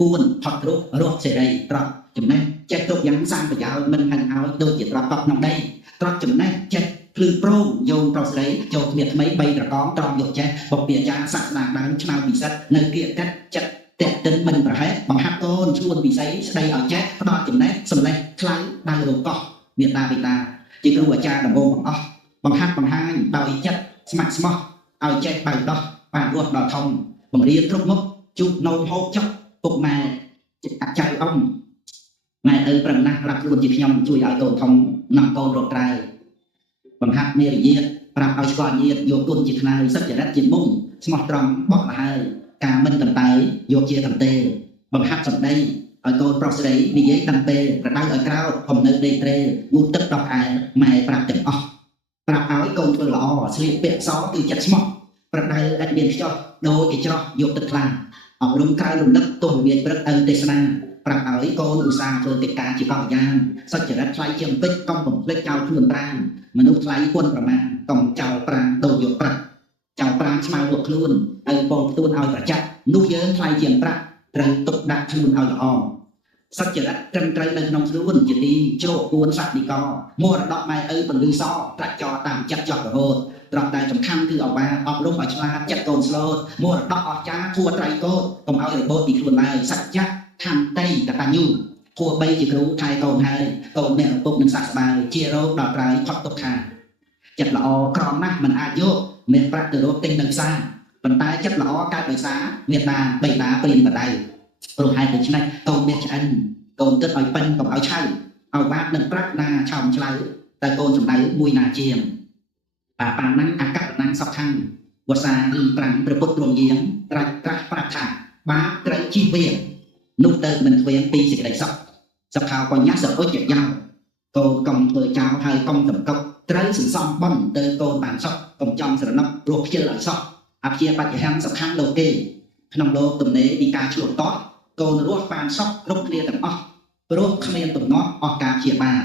ពួនផុតគ្រោះរស់សេរីត្រប់ចំណេះចេះគ្រប់យ៉ាងសាងប្រយោជន៍មិនហិនហោចដូចជាត្រប់តក់ក្នុងដីត្រប់ចំណេះចេះភ្លឺប្រងយោងប្រុសស្រីចូលគ្នាថ្មី3ត្រកងត្រង់យកចេះបពាចារសាសនាដើមឆ្នើពិសិដ្ឋនៅគៀកកាត់ចិត្តតែកតិនមិនប្រហែលបង្ហាត់កូនឈួនវិស័យស្ដីឲ្យចេះផ្ដល់ចំណេះសម្លេះខ្លៅដៅរកោះមេតាបិតាជាគ្រូអាចារ្យដំបូងបង្អស់បង្ហាត់បង្ហាញដោយចិត្តស្ម័គ្រស្មោះឲ្យចេះបើកដោះបានរស់ដល់ធំបង្រៀនគ្រប់មុខជូតនោមហូបចុកពុកម៉ែចៅអ៊ំម៉ែឪប្រឹងណាស់ប្រាប់ខ្លួនជាខ្ញុំជួយឲ្យកូនធំនាំកូនរកត្រែបង្ហាត់មេរយាទប្រាប់ឲ្យស្គាល់ញាតយកគុណជាខ្នើយសច្ចរិតជាមុំស្មោះត្រង់បកលហើយការមិនតន្តែយកជាតន្ទេបង្ហាត់សម្ដីឲ្យកូនប្រុសស្រីនិយាយដឹងពេលប្រដៅឲ្យក្រោតកុំនៅដេកត្រេងូតទឹកដល់ឯម៉ែប្រាប់ទាំងអស់ប្រាប់ឲ្យកូនធ្វើល្អស្លៀកពាក់សគឺចិត្តស្មោះប្រដៅឥតមានខ្ចោះដូចជាច្រោះយកទឹកខ្លាំងអប់រំក្រៅរំលឹកទោះមានព្រឹកឪទេសនាប្រាប់ឲ្យកូនឧស្សាហ៍ធ្វើកិច្ចការជាបរិយានសច្ចរិតថ្លៃជាងពេជ្រកុំបំភ្លេចចោលខ្លួនប្រាណមនុស្សថ្លៃគុណប្រមាណកុំចោលប្រាណដូចយកប្រាក់ចោលប្រាណស្មៅមកខ្លួនឲ្យបងផ្ទួនឲ្យប្រចាំនោះយើងថ្លៃជាងប្រាក់ត្រូវទុកដាក់ខ្លួនឲ្យល្អសច្ចរិតត្រឹមត្រូវនៅក្នុងខ្លួនជាទីជ្រកពួនសក្តិកមរតកម៉ែឪពលឺសប្រាក់ចោតាមចិត្តចោះរហូតត្រង់តែសំខាន់គឺអបាអប់រំឲ្យឆ្លាតចិត្តកូនស្លូតមរតកអស្ចារ្យធัวត្រៃកោតកុំឲ្យរបូតពីខ្លួនឡើយសច្ចៈខន្តីកតញ្ញូគួរបីជាគ្រូថែកូនហើយកូនអ្នកឪពុកនឹងសះស្បើយជារោគដល់ក្រោយផុតទុក្ខាចិត្តល្អក្រំណាស់មិនអាចយកមានប្រាក់ទៅរកទិញនៅផ្សារប៉ុន្តែចិត្តល្អកើតដោយសារមេត្តាបិតាព្រានបដៅព្រោះហេតុដូច្នេះកូនមានឆ្អិនកូនគិតឲ្យប៉ិនកុំឲ្យឆៅឲ្យបាបនឹងប្រាក់ណាឆោមឆ្លៅតែកូនសំដៅមួយណាជាងប៉ាណាំងអកតណាំងសពខាងវសាឬប្រាំងព្រះពុទ្ធទ្រង់យាងត្រាច់ត្រាស់ប្រាប់ថាបាបត្រូវជីវៀងនោះទៅមិនធ្វេងពីសេចក្តីសុខសខោបញ្ញាសអុចយ៉ាងកូនកុំធ្វើចោលហើយកុំកំកុកត្រូវសន្សំបន់ទៅកូនបានសុខកុំចង់ស្រណុកព្រោះខ្ជិលឲ្យសុខអព្យាបច្ចហំសំខាន់លោកគេក្នុងលោកទំនេរពីការឆ្លុះតោះកូនរស់បានសុខគ្រប់គ្នាទាំងអស់ព្រោះគ្មានទំនាស់អស់ការព្យាបាល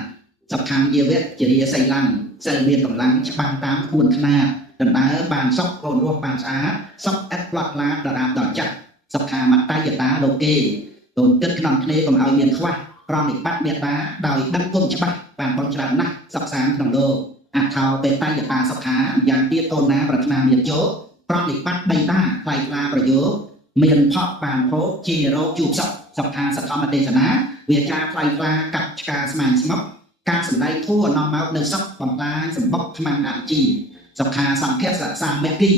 សំខាន់ជាវៈជារាសីឡੰសិលមានកម្លាំងច្បាំងតាមខួនខ្នាតដណ្ដើបានសុខកូនរស់បានស្អាតសុខឥតផ្លាត់ផ្លាតដរាបដល់ចាស់សុខាមត្តយតាលោកគេកូនគិតក្នុងគ្នាកុំឲ្យមានខ្វះប្រនិបត្តិមេត្តាដោយដឹងគុណច្បាស់បានបន់ច្រើនណាស់សុខសាន្តក្នុងលោកអថោបេតយតាសុខាយ៉ាងទៀតកូនណាប្រាថ្នាមានជោគប្រនិបត្តិបីតាថ្លៃថ្លាប្រយោជន៍មានផកបានភោគជារោគជួបសុខសុខាសទ្ធម្មទេសនាវាចាថ្លៃថ្លាកាប់ឆ្កាស្មានស្មុកការសម្ដែងធัวនាំមកនៅសុខបំផ្លាញសម្បុកខ្មាំងអជីសុខាសង្ឃៈសាមេគី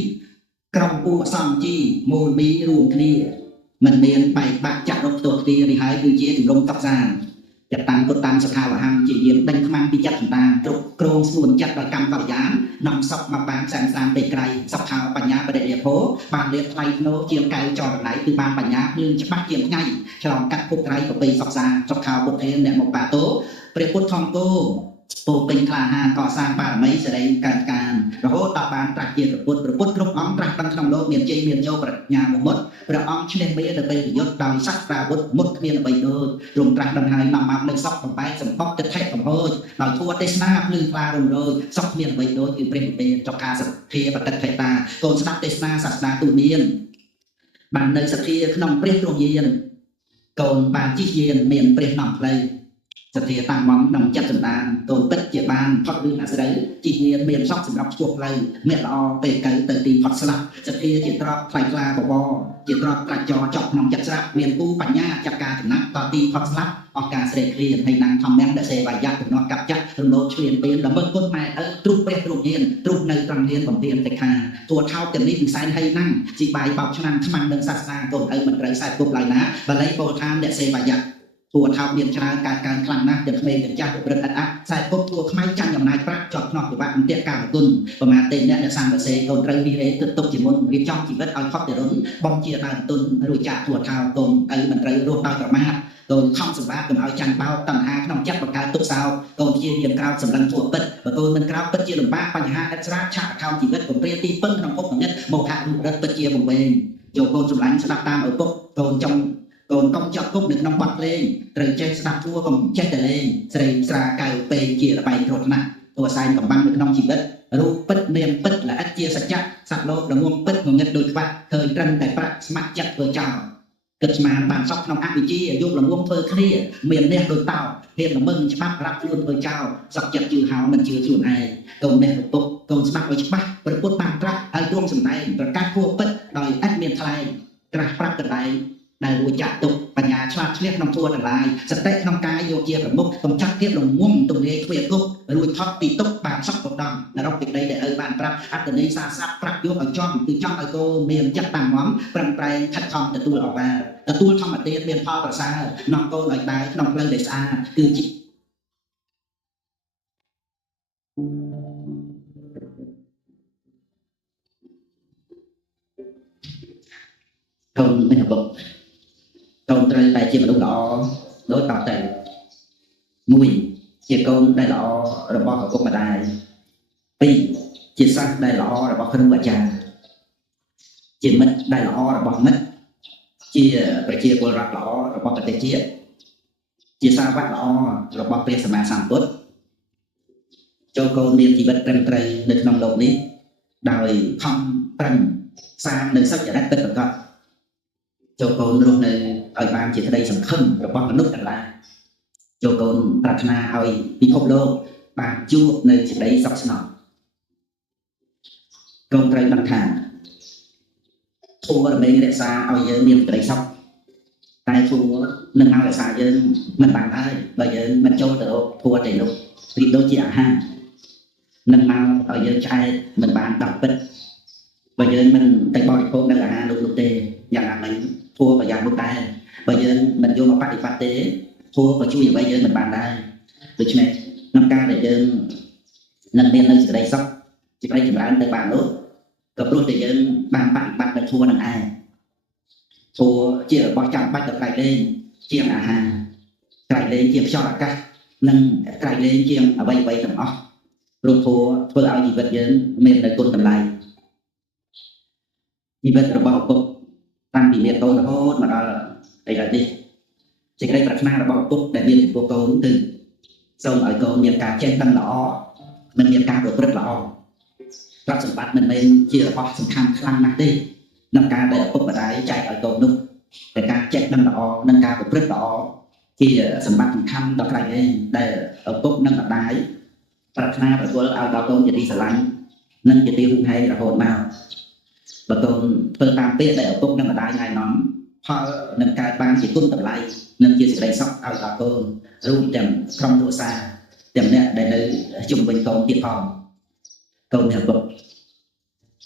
ក្រុមពួកសង្ជីមូលមីរួមគ្នាមិនមានបែកបាក់ចាក់រកផ្ទាល់គ្នានេះហើយគឺជាជំរំតបសានចតាំងពុតតាំងសខាវហੰជាយាមដេញខ្មាំងពីចិត្តសន្តានគ្រប់គ្រងស្នួនចិត្តដល់កម្មបរិយាននាំសុខមកបានផ្សែងសានពេកក្រៃសុខាបញ្ញាបរិយាភោបានលៀបថ្លៃធ្នូជាងកៅចរណៃគឺបានបញ្ញាភ្លឺច្បាស់ជាងថ្ងៃឆ្លងកាត់ពុកក្រៃប្រពៃសុខសាសុខាពុទ្ធធានអ្នកមកបាតោព្រះពុទ្ធធម្មគោពោពេញក្លាហានកសាងបារមីសេរីកើតការរហូតដល់បានត្រាស់ជាព្រះពុទ្ធគ្រប់អង្គត្រាស់ដឹងក្នុងលោកមានជ័យមានយោប្រាជ្ញាមុតព្រះអង្គឈ្នះមេទៅពេលប្រយុទ្ធដោយសក្តាវុធមុតគ្មានអ្វីដូចទ្រង់ត្រាស់ដឹងហើយនាំមកនៅសពបំបែកសម្បកទឹកថេកំហូចដោយធัวទេសនាភ្លឺថ្លារំរោចសពគ្មានអ្វីដូចគឺព្រះវិចុខាសទ្ធាបតិថេតាកូនស្ដាប់ទេសនាសាស្តាទូមានបាននៅសទ្ធាក្នុងព្រះទ្រង់យានកូនបានជិះយានមានព្រះនាំផ្លូវ សទ្ធាតាំងមកក្នុងចិត្តសម្ដានកូនពិតជាបានផុតរឿងអាស្រូវជីមានសក់សម្រាប់ឆ្ពោះផ្លូវមានល្អពេលទៅទីផុតស្លាប់សទ្ធាជាទ្រព្យថ្លៃថ្លាបបរជាទ្រព្យប្រាច់ចរចប់ក្នុងចិត្តស្រាប់មានគូបញ្ញាចាត់ការចំណាក់តទីផុតស្លាប់អស់ការស្រេកឃ្លានហើយណាំងធម្មៈដសេវាយៈទំនាស់កាប់ចាក់រំលោភឈ្លានពេលដើម្បីគុណម៉ែឪទ្រុបព្រះទ្រុបហ៊ានទ្រុបនៅត្រង់ហ៊ានបំពេញតិខាទួថោកទាំងនេះពិសែនហើយណាំងជីបាយបោកឆ្នាំខ្មាំងនឹងសាសនាកូនឪមិនត្រូវខ្សែគប់ឡើយណាបាលីពោលថាដសេវាយៈទួថោកមានច្រើនការកើនខ្លាំងណាស់ទាំងក្មេងទាំងចាស់ប្រព្រឹត្តអត់ខ្សែគប់ទួខ្មៅចាញ់អំណាចប្រាក់ជាប់ខ្នោះពិបាកអន្ទាក់ការគុណប្រមាណទេអ្នកសាងរសេកូនត្រូវវិរេទទុកជាមុនរៀបចំជីវិតឲ្យផុតទៅរុនបងជាដើមទុនរួចចាក់ទួថោកកូនឪមិនត្រូវរស់ដោយប្រមាថកូនខំសម្បាកុំឲ្យចាញ់បោកតណ្ហាក្នុងចិត្តបង្កើតទុកសោកូនជាយាមក្រោតសម្លឹងធัวពិតបើកូនមិនក្រោតពិតជាលំបាកបញ្ហាឥតស្រាកឆាកអខោជីវិតកំព្រាទីពឹងក្នុងពុកងឹតមកហាក់រូបរិទ្ធពិតជាបង្វែងយកកូនសម្លាញ់ស្ដាប់តាមឪពុកកូនចង់កូនកុំចាប់គុកនៅក្នុងបាត់លេងត្រូវចេះស្ដាប់ធัวកុំចេះតែលេងស្រីស្រាកៅពេកជាល្បែងគ្រោះថ្នាក់តួសែងកំបាំងនៅក្នុងជីវិតរូបពិតមានពិតល្អិតជាសច្ចៈសត្វលោករងងពិតងងឹតដូចក្បាក់ឃើញត្រឹមតែប្រាក់ស្មាត់ចិត្តធ្វើចោលគិតស្មានបានសពក្នុងអវិជ្ជាយករងងធ្វើគ្នាមានអ្នកដូចតោហ៊ានល្មឹងច្បាប់រាប់ខ្លួនធ្វើចោលសក់ចិត្តជឿហោមិនជឿខ្លួនឯងកូនអ្នកឪពុកកូនស្ដាប់ឲ្យច្បាស់ប្រពុតបានត្រាស់ហើយទ្រង់សម្ដែងប្រកាសគួរពិតដោយឥតមានថ្លែងត្រាស់ប្រាប់កណ្ដែងដែលរួចចាក់ទុកបញ្ញាឆ្លាតឆ្លៀសក្នុងធัวទាំងឡាយសតិក្នុងកាយយកជាប្រមុខកំចាត់ភាពរងំទំនាយទ្វាគុករួចថត់ពីទុកបានសក់កំដំនរកពីដីដែលឪបានប្រាប់អត្តន័យសាស្ត្រប្រាប់យកឲ្យចំគឺចង់ឲ្យកូនមានចិត្តតាំងមំប្រឹងប្រែងខិតខំទទួលអវាទទួលធម្មតាមានផលប្រសើរនាំកូនឲ្យដើរក្នុងផ្លូវដែលស្អាតគឺជាកូនមានឪពុកកូនត្រូវតែជាមនុស្សល្អដូចតទៅ1ជាកូនដែលល្អរបស់ឪពុកម្ដាយ2ជាសិស្សដែលល្អរបស់គ្រូអាចារ្យជាមិត្តដែលល្អរបស់មិត្តជាប្រជាពលរដ្ឋល្អរបស់ប្រទេសជាតិជាសាវកល្អរបស់ព្រះសម្មាសម្ពុទ្ធចូលកូនមានជីវិតត្រឹមត្រូវនៅក្នុងโลกនេះដោយខំប្រឹងសាងនៅសុចរិតពិតប្រាកដចូលកូនរស់នៅឲ្យបានជាក្តីសង្ឃឹមរបស់មនុស្សទាំងឡាយចូលកូនប្រាថ្នាឲ្យពិភពលោកបានជួបនៅសេចក្តីសុខស្នងកូនត្រូវដឹងថាធម៌រមែងរក្សាឲ្យយើងមានក្តីសុខតែធម៌នឹងឲ្យរក្សាយើងមិនបានហើយបើយើងមិនចូលទៅធម៌ទេនោះពីដូចជាអាហារនឹងមកឲ្យយើងឆ្អែតមិនបានដល់ពិតបើយើងមិនទៅបរិភោគនៅអាហារនោះទេយ៉ាងណាមិញធัวក៏យ៉ាងនោះដែរបើយើងមិនយកមកបដិបត្តិទេធัวក៏ជួយអ្វីយើងមិនបានដែរដូច្នេះក្នុងការដែលយើងនឹងមាននៅសេចក្តីសុខសេចក្តីចម្រើនទៅបាននោះក៏ព្រោះតែយើងបានបដិបត្តិនៅធัวនឹងឯងធัวជារបស់ចាំបាច់ដល់ក្រៃលែងជាងអាហារក្រៃលែងជាខ្យល់អាកាសនិងក្រៃលែងជាងអ្វីទាំងអស់ព្រោះធัวធ្វើឲ្យជីវិតយើងមាននៅគុណតម្លៃជីវិតរបស់ឪពុកតាំងពីមានកូនរហូតមកដល់ឥឡូវនេះសេចក្តីប្រាថ្នារបស់ឪពុកដែលមានចំពោះកូនគឺសូមឲ្យកូនមានការចេះដឹងល្អនិងមានការប្រព្រឹត្តល្អទ្រព្យសម្បត្តិមិនមែនជារបស់សំខាន់ខ្លាំងណាស់ទេក្នុងការដែលឪពុកម្ដាយចែកឲ្យកូននោះតែការចេះដឹងល្អនិងការប្រព្រឹត្តល្អជាសម្បត្តិសំខាន់ដ៏ក្រៃលែងដែលឪពុកនិងម្ដាយប្រាថ្នាប្រគល់ឲ្យដល់កូនជាទីស្រឡាញ់និងជាទីរំហែងរហូតមកបើកូនធ្វើតាមពាក្យដែលឪពុកនិងម្ដាយណែនាំផលនឹងកើតបានជាគុណតម្លៃនិងជាសេចក្តីសុខឲ្យដល់កូនរួមទាំងក្រុមគ្រួសារទាំងអ្នកដែលនៅជុំវិញកូនទៀតផងកូនអ្នកឪពុក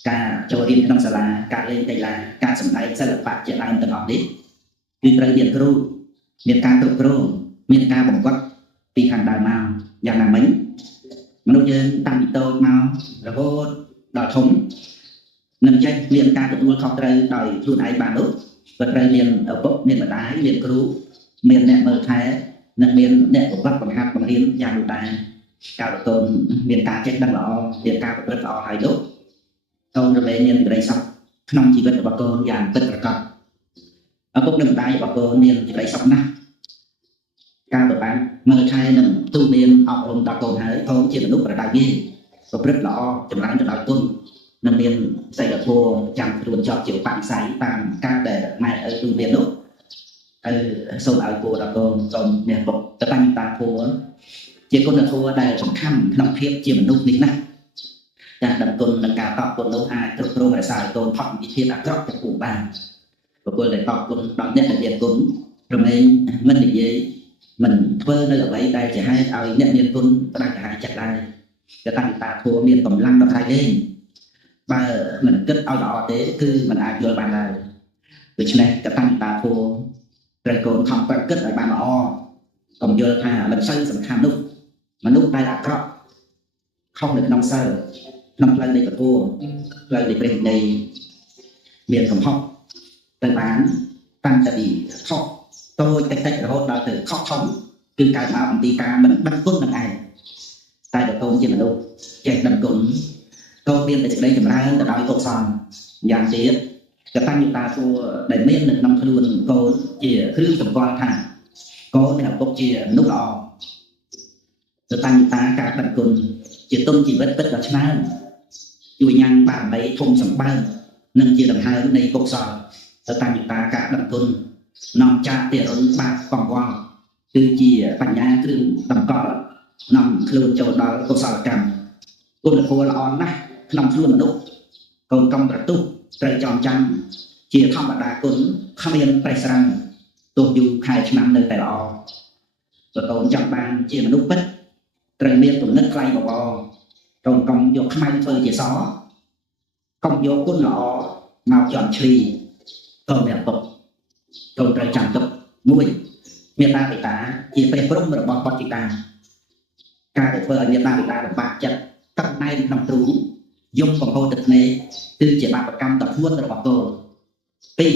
ការចូលរៀនក្នុងសាលាការលេងកីឡាការសម្ដែងសិល្បៈជាដើមទាំងអស់នេះគឺត្រូវមានគ្រូមានការគ្រប់គ្រងមានការបង្វឹកពីខាងដើមមកយ៉ាងណាមិញមនុស្សយើងតាំងពីតូចមករហូតដល់ធំនឹងចេះមានការទទួលខុសត្រូវដោយខ្លួនឯងបាននោះក៏ត្រូវមានឪពុកមានម្ដាយមានគ្រូមានអ្នកមើលថែនិងមានអ្នកបង្វឹកបង្ហាត់បង្រៀនយ៉ាងនោះដែរកាលកូនមានការចេះដឹងល្អមានការប្រព្រឹត្តល្អហើយនោះកូនរមែងមានសេចក្តីសុខក្នុងជីវិតរបស់កូនយ៉ាងពិតប្រាកដឪពុកនិងម្ដាយរបស់កូនមានសេចក្តីសុខណាស់ការប្របានមើលថែនិងទូន្មានអប់រំដល់កូនហើយកូនជាមនុស្សប្រដៅងាយប្រព្រឹត្តល្អចម្រើនទៅដល់គុណនឹងមានសីលធម៌ចាំខ្លួនជាប់ជាបនិស្ស័យតាមការដែលម៉ែឪទូមាននោះ សូមឲ្យគួរដល់កូនសូមអ្នកពុកតតាំងតាធัวជាគុណធម៌ដែលសំខាន់ក្នុងភាពជាមនុស្សនេះណាចាស់ដល់គុណនឹងការតបគុណនោះអាចគ្រប់គ្រងរក្សាឲ្យកូនផុតពីភាពអាក្រក់ទាំងពួងបានបុគ្គលដែលតបគុណដល់អ្នកដែលមានគុណរមែងមិននិយាយមិនធ្វើនៅអ្វីដែលជាហេតុឲ្យអ្នកមានគុណផ្ដាច់កាយចិត្តដែរតតាំងតាធัวមានកម្លាំងដល់ថៃលេងបើមិនគិតឲ្យល្អទេគឺមិនអាចយល់បានឡើយដូច្នេះកតាំងតាធัวត្រូវកូនខំប្រឹងគិតឲ្យបានល្អកុំយល់ថាមិនសូវសំខាន់នោះមនុស្សដែលអាក្រក់ខុសនៅក្នុងសិលក្នុងផ្លូវនៃពធផ្លូវនៃព្រះនៃមានកំហុសទៅបានតាំងពីខុសតូចតិចរហូតដល់ទៅខុសធំគឺកើតមកអំពីការមិនដឹងគុណនឹងឯងតែបើកូនជាមនុស្សចេះដឹងគុណកូនមានតែសេចក្តីចម្រើនទៅដោយកុសលយ៉ាងទៀតកតញ្ញូតាធัวដែលមាននៅក្នុងខ្លួនកូនជាគ្រឿងសម្គាល់ថាកូនមានឪពុកជាមនុស្សល្អកតញ្ញូតាការដឹងគុណជាទុនជីវិតពិតដ៏ឆ្នើមជួយញ៉ាំងបារមីធំសម្បើមនិងជាដង្ហើមនៃកុសលកតញ្ញូតាការដឹងគុណនាំចាតិរុនបាបកង្វល់គឺជាបញ្ញាគ្រឿងតម្កល់នាំខ្លួនចូលដល់កុសលកម្មគុណធម៌ល្អណាស់ក្នុងខ្លួនមនុស្សកូនកំប្រទុះត្រូវចងចាំជាធម្មតាគុណគ្មានប្រេះស្រាំទោះយូរខែឆ្នាំនៅតែល្អបើកូនចង់បានជាមនុស្សពិតត្រូវមានគំនិតថ្លៃបបរកូនកុំយកខ្មៅធ្វើជាសកុំយកគុណល្អមកជន់ឈ្លីកូនអ្នកពុកកូនត្រូវចាំទុកមួយមេត្តាបិតាជាព្រះព្រំរបស់បុត្រធីតាការដែលធ្វើឲ្យមេត្តាបិតាលំបាកចិត្តទឹកណែនក្នុងទ្រូងយំកំហូរទឹកភ្នែកគឺជាបាបកម្មដ៏ធ្ងន់របស់កូនពីរ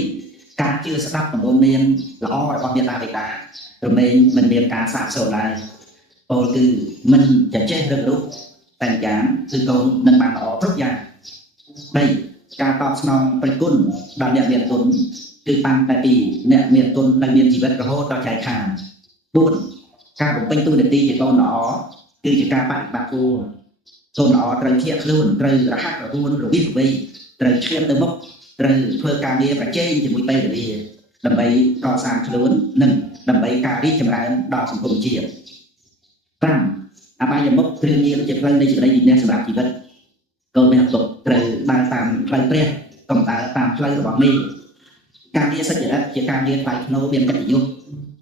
ការជឿស្ដាប់ដំបូន្មានល្អរបស់មេត្តាបិតារមែងមិនមានការសាបសូន្យដែរពោលគឺមិនចេះរឹករុះតែយ៉ាងគឺកូននឹងបានល្អគ្រប់យ៉ាងបីការតបស្នងព្រះគុណដល់អ្នកមានគុណគឺបានតែពីអ្នកមានគុណនៅមានជីវិតរហូតដល់ចែកខាន4ការបំពេញតួនាទីជាកូនល្អគឺជាការបប្រតិបត្តិគួរកូនល្អត្រូវជាខ្លួនត្រូវរហ័សរហួនរវិសរវៃត្រូវឈានទៅមុខត្រូវធ្វើការងារប្រជែងជាមួយពេលវេលាដើម្បីកសាងខ្លួននិងដើម្បីការរីកចម្រើនដល់សង្គមជាតិ5អបាយមុខគ្រឿងញៀនជាផ្លូវនៃសេចក្តីវិន័យសម្រាប់ជីវិតកូនអ្នកទុកត្រូវដើរតាមផ្លូវព្រះកុំដើរតាមផ្លូវរបស់មេការងារសច្ចរិតជាការងារផ្លៃធ្នូមានកិត្តិយស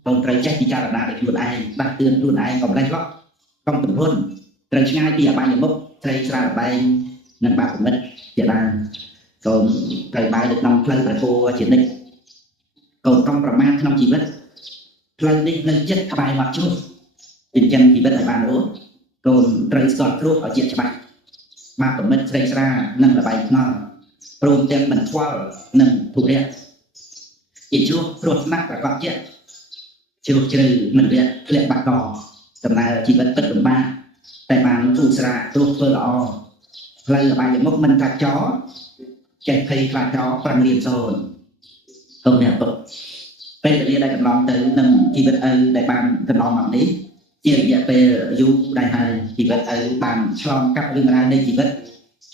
កូនត្រូវចេះពិចារណាដោយខ្លួនឯងដាស់តឿនខ្លួនឯងកុំលេះឡក់កុំទម្ងន់ត្រូវឆ្ងាយពីអបាយមុខត្រូវស្រាលបែងនិងបាបមិត្តជាដើមកូនត្រូវដើរនៅក្នុងផ្លូវព្រះធម៌ជានិច្ចកូនកុំប្រមាថក្នុងជីវិតផ្លូវនេះនៅចិត្តក្បែរវត្តជ្រុះចិញ្ចឹមជីវិតឲ្យបានរស់កូនត្រូវស្គាល់គ្រោះឲ្យជាច្បាស់បាបមិត្តស្រីស្រានិងលបែងខ្នល់ព្រមទាំងមិនខ្វល់និងទុរៈជាជ្រុះគ្រោះថ្នាក់ប្រកបជាជ្រុះជ្រៅមិនរាក់ធ្លាក់បាក់កដំណើរជីវិតពិតលំបាកតែបានធូរស្រាលគ្រោះធ្វើល្អផ្លូវអបាយមុខមិនកាត់ចោលចេះភ័យខ្លាចចោលប្រឹងរៀនសូត្រកូនអ្នកពុកពេលវេលាដែលកន្លងទៅនឹងជីវិតឪដែលបានកន្លងមកនេះជារយៈពេលយូរដែរហើយជីវិតឪបានឆ្លងកាត់រឿងរ៉ាវនៃជីវិត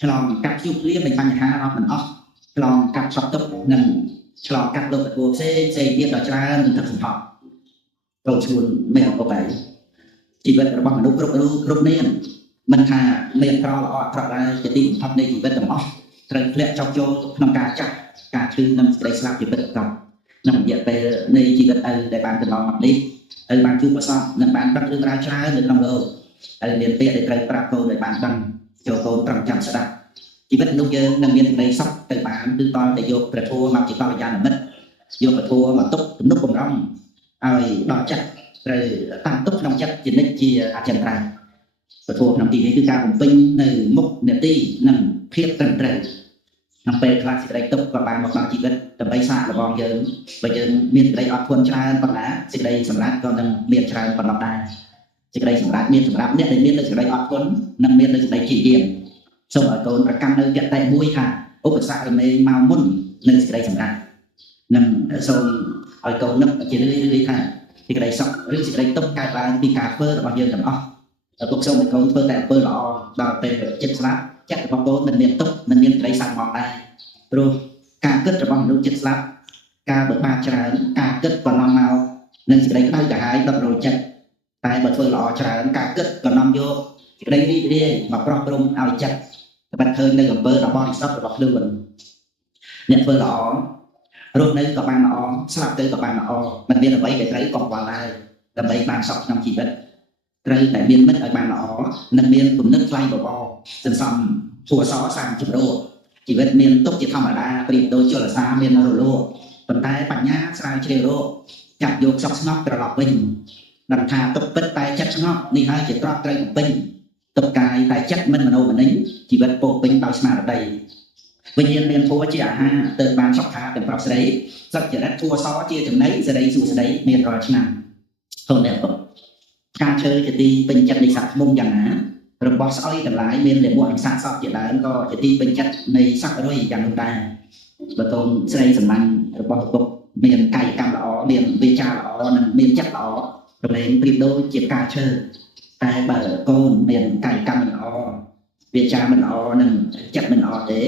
ឆ្លងកាត់យុគលានៃបញ្ហាអស់មិនអស់ឆ្លងកាត់សពទុកនិងឆ្លងកាត់លោកទទួលផ្សេងទៀតដល់ច្រើននឹងទឹកសម្ផស្សកូនឈួនមានឪពុកឯងជីវិតរបស់មនុស្សគ្រប់នាមមិនថាមានក្រល្អអាក្រក់ដែរជាទីបំផុតនៃជីវិតទាំងអស់ត្រូវធ្លាក់ចុះចូលក្នុងការចាស់ការឈឺនិងសេចក្តីស្លាប់ជាពិតប្រាកដក្នុងរយៈពេលនៃជីវិតឪដែលបានកន្លងមកនេះឪបានជួបប្រសពនិងបានដឹងរឿងរ៉ាវច្រើននៅក្នុងលោកឪមានពាក្យដែលត្រូវប្រាប់កូនដែលបានដឹងចូលកូនប្រឹងចាំស្ដាប់ជីវិតមនុស្សយើងនឹងមានសេចក្តីសុខទៅបានគឺតតែយកព្រះធម៌មកជាកល្យាណមិត្តយកព្រះធម៌មកទុកទំនុកបំរុងឲ្យដល់ចិត្តត្រូវតាំងទុកក្នុងចិត្តជានិច្ចជាអចិន្ត្រៃយ៍ព្រះធម៌ក្នុងទីនេះគឺការបំពេញនៅមុខនេតិនិងភាពត្រឹមត្រូវក្នុងពេលខ្លះសេចក្តីទុកក៏បានមកដល់ជីវិតដើម្បីសាកល្បងយើងបើយើងមានសេចក្តីអត់ធន់ច្រើនប៉ុណ្ណាសេចក្តីសម្រាប់ក៏នឹងមានច្រើនប៉ុណ្ណោះដែរសេចក្តីសម្រាប់មានសម្រាប់អ្នកដែលមានសេចក្តីអត់ធន់និងមានសេចក្តីជាយាមសូមឲ្យកូនប្រកាន់នៅយៈតែមួយថាឧបសគ្គរមែងមកមុននឹងសេចក្តីសម្រាប់និងសូមឲ្យកូននឹកជារឿយៗថាសេចក្តីសុខឬសេចក្តីទុកកើតឡើងពីការធ្វើរបស់យើងទាំងអស់ពុកសូមឲ្យកូនធ្វើតែអំពើល្អដល់ពេលចិត្តស្លាប់ចិត្តរបស់កូនមិនមានទុកមិនមានក្តីសាំងមកដែរព្រោះការគិតរបស់មនុស្សចិត្តស្លាប់ ការបើបាក់ច្រើនការគិតក៏នាំមកនឹងសេចក្តីក្តៅក្រហាយដុតរលចិត្តតែបើធ្វើល្អច្រើនការគិតក៏នាំយកសេចក្តីរីករាយមកប្រោះព្រំឲ្យចិត្តតែឃើញនៅអំពើរបស់រិស័ព្ទរបស់ខ្លួនអ្នកធ្វើល្អរស់នៅក៏បានល្អស្លាប់ទៅក៏បានល្អមិនមានអ្វីដែលត្រូវកង្វល់ដែរដើម្បីបានសុខក្នុងជីវិតត្រូវតែមានមិត្តឲ្យបានល្អនិងមានគំនិតថ្លៃបបរសន្សំធัวសសាងជំរោជីវិតមានទុកជាធម្មតាប្រៀបដូចជលសាមានរលកប៉ុន្តែបញ្ញាស្រាវជ្រាវរកចាប់យកសុខស្ងប់ត្រឡប់វិញដឹងថាទុកពិតតែចិត្តស្ងប់នេះហើយជាទ្រព្យត្រូវពេញទុកកាយតែចិត្តមិនមនោមនិញជីវិតពោពេញដោយស្មារតីវិញ្ញាណមានធัวជាអាហារទៅបានសុខខាទាំងប្រុសស្រីសត្វចរិតធัวសជាចំណីសេរីសួស្តីមានរាល់ឆ្នាំធនអ្នកពុកការឈើជាទីពេញចិត្តនៃសត្វឃ្មុំយ៉ាងណារបស់ស្អុយទាំងឡាយមានលំអង្សាសពជាដើមក៏ជាទីពេញចិត្តនៃសត្វរុយយ៉ាងនោះដែរបើតូនស្រីសម្លាញ់របស់ពុកមានកាយកម្មល្អមានវាចាល្អនិងមានចិត្តល្អប្រឡែងប្រៀបដូចជាការឈើតែបើកូនមានកាយកម្មល្អវាចាមិនល្អនិងចិត្តមិនល្អទេ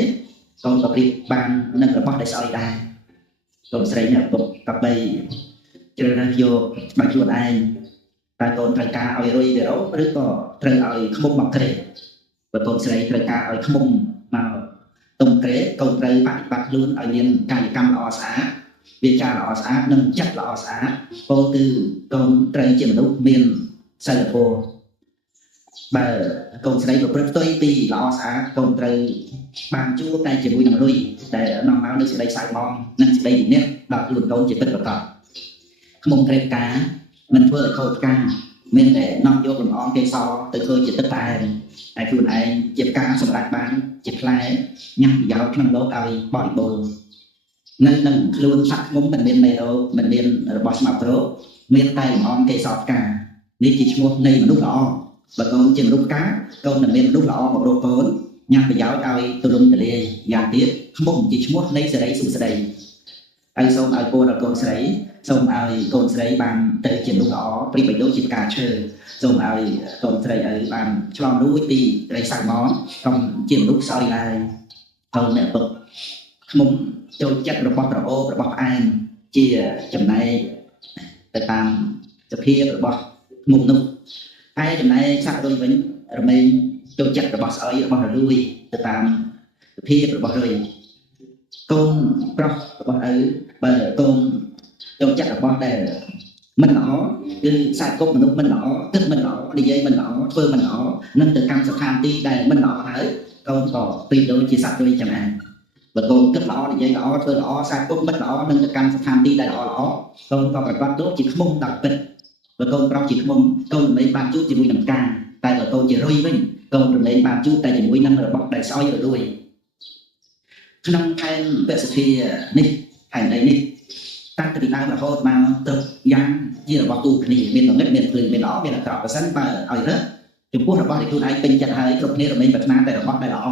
កូនក៏ប្រៀបបាននឹងរបស់ដែលស្អុយដែរកូនស្រីអ្នកពុកក៏បីជ្រើសរើសយកបាច់ខ្លួនឯងតែកូនត្រូវការឲ្យរុយវារោឬក៏ត្រូវឲ្យឃ្មុំមកក្រេបើកូនស្រីត្រូវការឲ្យឃ្មុំមកទុំក្រេកូនត្រូវបប្រតិបត្តិខ្លួនឲ្យមានកាយកម្មល្អស្អាតវាចាល្អស្អាតនិងចិត្តល្អស្អាតពោលគឺកូនត្រូវជាមនុស្សមានសិលធម៌បើកូនស្រីប្រព្រឹត្តផ្ទុយពីល្អស្អាតកូនត្រូវបានជួបតែជាមួយនឹងរុយដែលនាំមកនូវសេចក្តីសៅហ្មងនិងសេចក្តីវិនិច្ឆ័យដល់ខ្លួនកូនជាពិតប្រាកដឃ្មុំក្រេផ្កាមិនធ្វើឲ្យខូចផ្កាមានតែនាំយកលំអងទេសទៅធ្វើជាទឹកផ្អែមហើយខ្លួនឯងជាផ្កាសម្រាប់បានជាផ្លែញ៉ាំប្រយោជន៍ក្នុងលោកឲ្យបរិបូរណ៍នៅនឹងខ្លួនសត្វឃ្មុំមិនមានមេរោគមិនមានរបស់ស្មៅរោគមានតែលំអងទេសផ្កានេះជាឈ្មោះនៃមនុស្សល្អបើកូនជាមនុស្សផ្កាកូននឹងមានមនុស្សល្អមករកកូនញ៉ាំប្រយោជន៍ឲ្យទូលំទូលាយយ៉ាងទៀតឃ្មុំជាឈ្មោះនៃសេរីសុខស្ដីហើយសូមឲ្យពរដល់កូនស្រីសូមឲ្យកូនស្រីបានទៅជាមនុស្សល្អប្រៀបដូចជាផ្កាឈើសូមឲ្យកូនស្រីឲ្យបានឆ្លងរួចពីត្រីសាក់មកកុំជាមនុស្សស្អុយឡើយហើយអ្នកពុកឃ្មុំចូលចិត្តរបស់ប្រអូបរបស់ផ្អែមជាចំណែកទៅតាមសភាពរបស់ឃ្មុំនោះហើយចំណែកសត្វរុយវិញរមែងចូលចិត្តរបស់ស្អុយរបស់រលួយទៅតាមសភាពរបស់រុយកូនប្រុសរបស់ឪបើកូនចូលចិត្តរបស់ដែលមិនល្អគឺខ្សែគប់មនុស្សមិនល្អគិតមិនល្អនិយាយមិនល្អធ្វើមិនល្អនឹងទៅកម្មស្ថានទីដែលមិនល្អហើយកូនក៏ពីដូចជាសត្វរុយចឹងដែរបើកូនគិតល្អនិយាយល្អធ្វើល្អខ្សែគប់មិនល្អនឹងទៅកម្មស្ថានទីដែលល្អកូនក៏ប្រកបដូចជាឃ្មុំដល់ពិតបើកូនប្រុសជាឃ្មុំកូនមិនបានជួបជាមួយនឹងផ្កាតែបើកូនជារុយវិញកូនមិនបានជួបតែជាមួយនឹងរបស់ដែលស្អុយរលួយក្នុងខែនវគ្គសភានេះខែនៃនេះតាំងពីដើមរហូតមកទៅយ៉ាងជារបស់ទូគ្នាមានងឹតមានភ្លឺមានល្អមានអាក្រក់បើសិនបើឲ្យរើសចំពោះរបស់ដែលខ្លួនឯងពេញចិត្តហើយគ្រប់គ្នារមែងប្រាថ្នាតែរបស់ដែលល្អ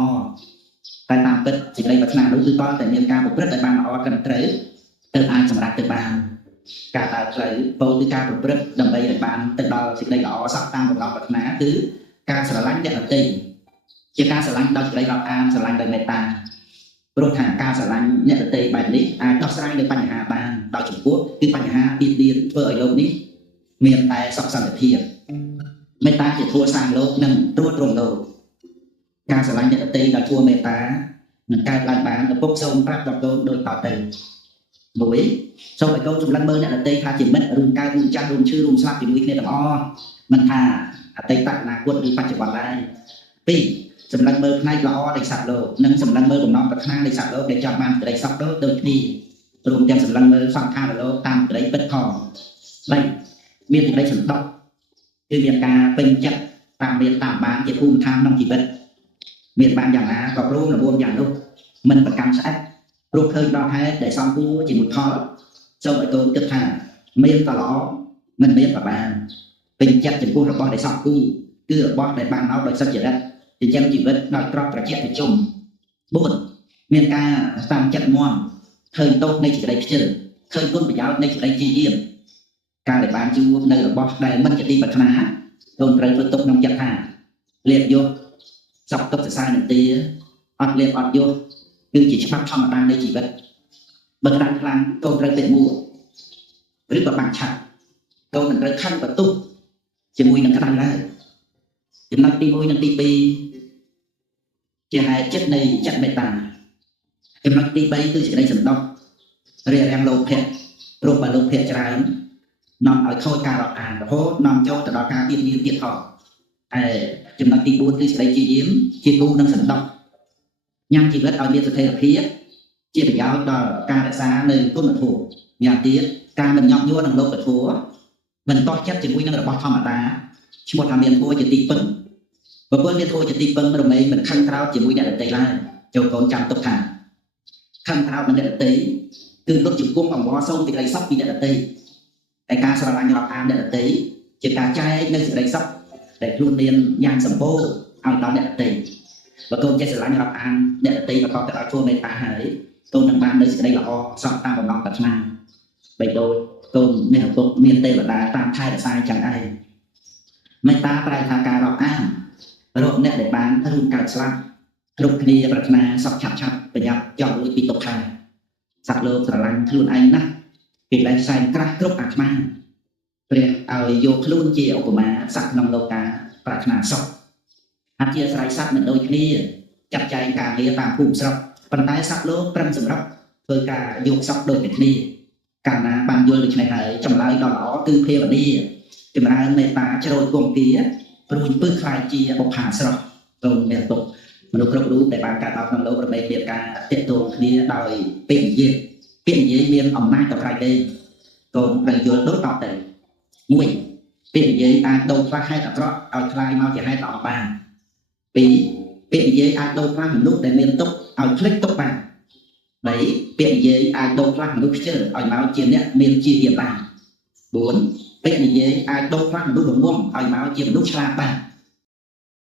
តែតាមពិតសេចក្តីប្រាថ្នានោះគឺតើតែមានការប្រព្រឹត្តឲ្យបានល្អត្រឹមត្រូវទៅអាចសម្រេចទៅបានការដើរផ្លូវពោលគឺការប្រព្រឹត្តដើម្បីឲ្យបានទៅដល់សេចក្តីល្អសោះតាមបំណងប្រាថ្នាគឺការស្រឡាញ់អ្នកដទៃជាការស្រឡាញ់ដោយសេចក្តីរាប់អានស្រឡាញ់ដោយមេត្តាព្រោះថាការស្រឡាញ់អ្នកដទៃបែបនេះអាចដោះស្រាយនៅបញ្ហាបានដោយចំពោះគឺបញ្ហាពីឌៀនធ្វើឲ្យលោកនេះមានតែសុខសន្តិភាពមេត្តាជាធัวសាងលោកនិងត្រួតត្រងលោកការស្រឡាញ់អ្នកដទៃដោយធัวមេត្តានឹងកើតឡើងបានឪពុកសូមប្រាប់ដល់កូនដូចតទៅមួយសូមឲ្យកូនសម្លឹងមើលអ្នកដទៃថាជាមិត្តរួមកើតរួមចាស់រួមឈឺរួមស្លាប់ជាមួយគ្នាទាំងអស់មិនថាអតីតអនាគតឬបច្ចុប្បន្នឡើយពីរសម្លឹងមើលផ្នែកល្អនៃសត្វលោកនិងសម្លឹងមើលបំណងប្រាថ្នានៃសត្វលោកដែលចង់បានក្តីសុខដូចគ្នារួមទាំងសម្លឹងមើលសង្ខារលោកតាមក្តីពិតផង3មានក្តីសន្តោសគឺមានការពេញចិត្តតាមមានតាមបានជាភូមិឋានក្នុងជីវិតមានបានយ៉ាងណាក៏ព្រមរវល់យ៉ាងនោះមិនប្រកាន់ស្អិតព្រោះឃើញដល់ហេតុដែលសំគួរជាមួយផលសូមឲ្យកូនគិតថាមានក៏ល្អមិនមានក៏បានពេញចិត្តចំពោះរបស់ដែលសំគួរគឺរបស់ដែលបានមកដោយសុចរិតចិញ្ចឹមជីវិតដោយទ្រព្យត្រជាក់ប្រជុំ4មានការតាមចិត្តមាំឃើញទោសនៃសេចក្តីខ្ជិលឃើញគុណប្រយោជន៍នៃសេចក្តីជាយាមការដែលបានជួបនៅរបស់ដែលមិនជាទីប្រាថ្នាកូនត្រូវធ្វើទុកក្នុងចិត្តថាលៀបយកសពទុកសរសើរនឹងទាអត់លៀបអត់យកគឺជាច្បាប់ធម្មតានៃជីវិត bậc đại khăn câu rơi về mùa rất là bằng chặt câu mình rơi khăn và tung chỉ mùi nâng khăn lại chỉ nói đi mùi nâng đi bi chỉ hai chất này chất mê tàn chỉ nói đi bay từ chỉ đây sẵn đông rìa ràng lô phẹt rồi bà lô phẹt trả ứng nằm ở khôi cà rọt và hốt nằm cho trở đó ca biên biên tiết họ chỉ nói đi buôn từ chỉ đây chỉ yếm chỉ tu nâng sẵn đông nhằm chỉ rất ở biên thực thể là phía chỉ phải giáo cho ca đại xa nơi có một thủ nhà tiết ca mình nhọc nhua nâng lô bật thua mình to chất chỉ mũi nâng là bọc thom ở ta chỉ một thằng miền thua chỉ tì phân và bữa miền thua chỉ tì phân rồi mấy mình khăn thao chỉ mũi đẹp tây lai cho con chăm tục thả khăn thao mình đẹp tây từ lúc chụp cung bằng bó sông thì lấy sóc vì đẹp tây đại ca sao là ngọc an đẹp tây chỉ cả trai nơi sự lấy sóc để luôn liền nhang sầm bô ao đó đẹp tây và con trai sẽ là ngọc an đẹp tây và con tại thua này ta hãy con thằng ban nơi sự đây là o sọc ta vào lòng tập nam bảy đôi tôn mẹ tục miền tây là ta tam thai là sai chẳng ai mấy ta phải thà cà rọc an rồi nè để bán thân cà slang lúc kia bật na sọc chặt chặt bây giờ chọn lối bị tục thai sạc lô sạc lanh luôn anh nè vì lại sai crack group ạc mang rồi ao vô luôn chiều của má sạc nòng lô cá bật na sọc hạt chia sai sạc mình đôi kia chặt chạy cả kia tạm phù sọc bàn tay sạc lô prem sầm róc với cả dục sọc đôi kia cả na bàn vô lịch này hãy trong lại đó tư phê và đi thì mà người ta cho rồi cùng kia rồi bước khai chia bộc hạ sọc rồi mẹ tục mà lúc lúc để bạn cả tao nằm lâu rồi bây giờ cả tiếp tục kia đòi biển gì miền ẩm nai tập khai đây còn phải vô đốt tọt đấy nguyện biển gì ai đâu qua hai tập rõ ở khai mau chỉ hai tọt bàn vì biển gì ai đâu qua một lúc để miền tốc ở click tốc bàn đấy biển gì ai đâu qua một lúc chơi ở máu chiến nhé miền chia điểm bàn 4 biển gì ai đâu qua một lúc đúng không ở máu chiến lúc xa bàn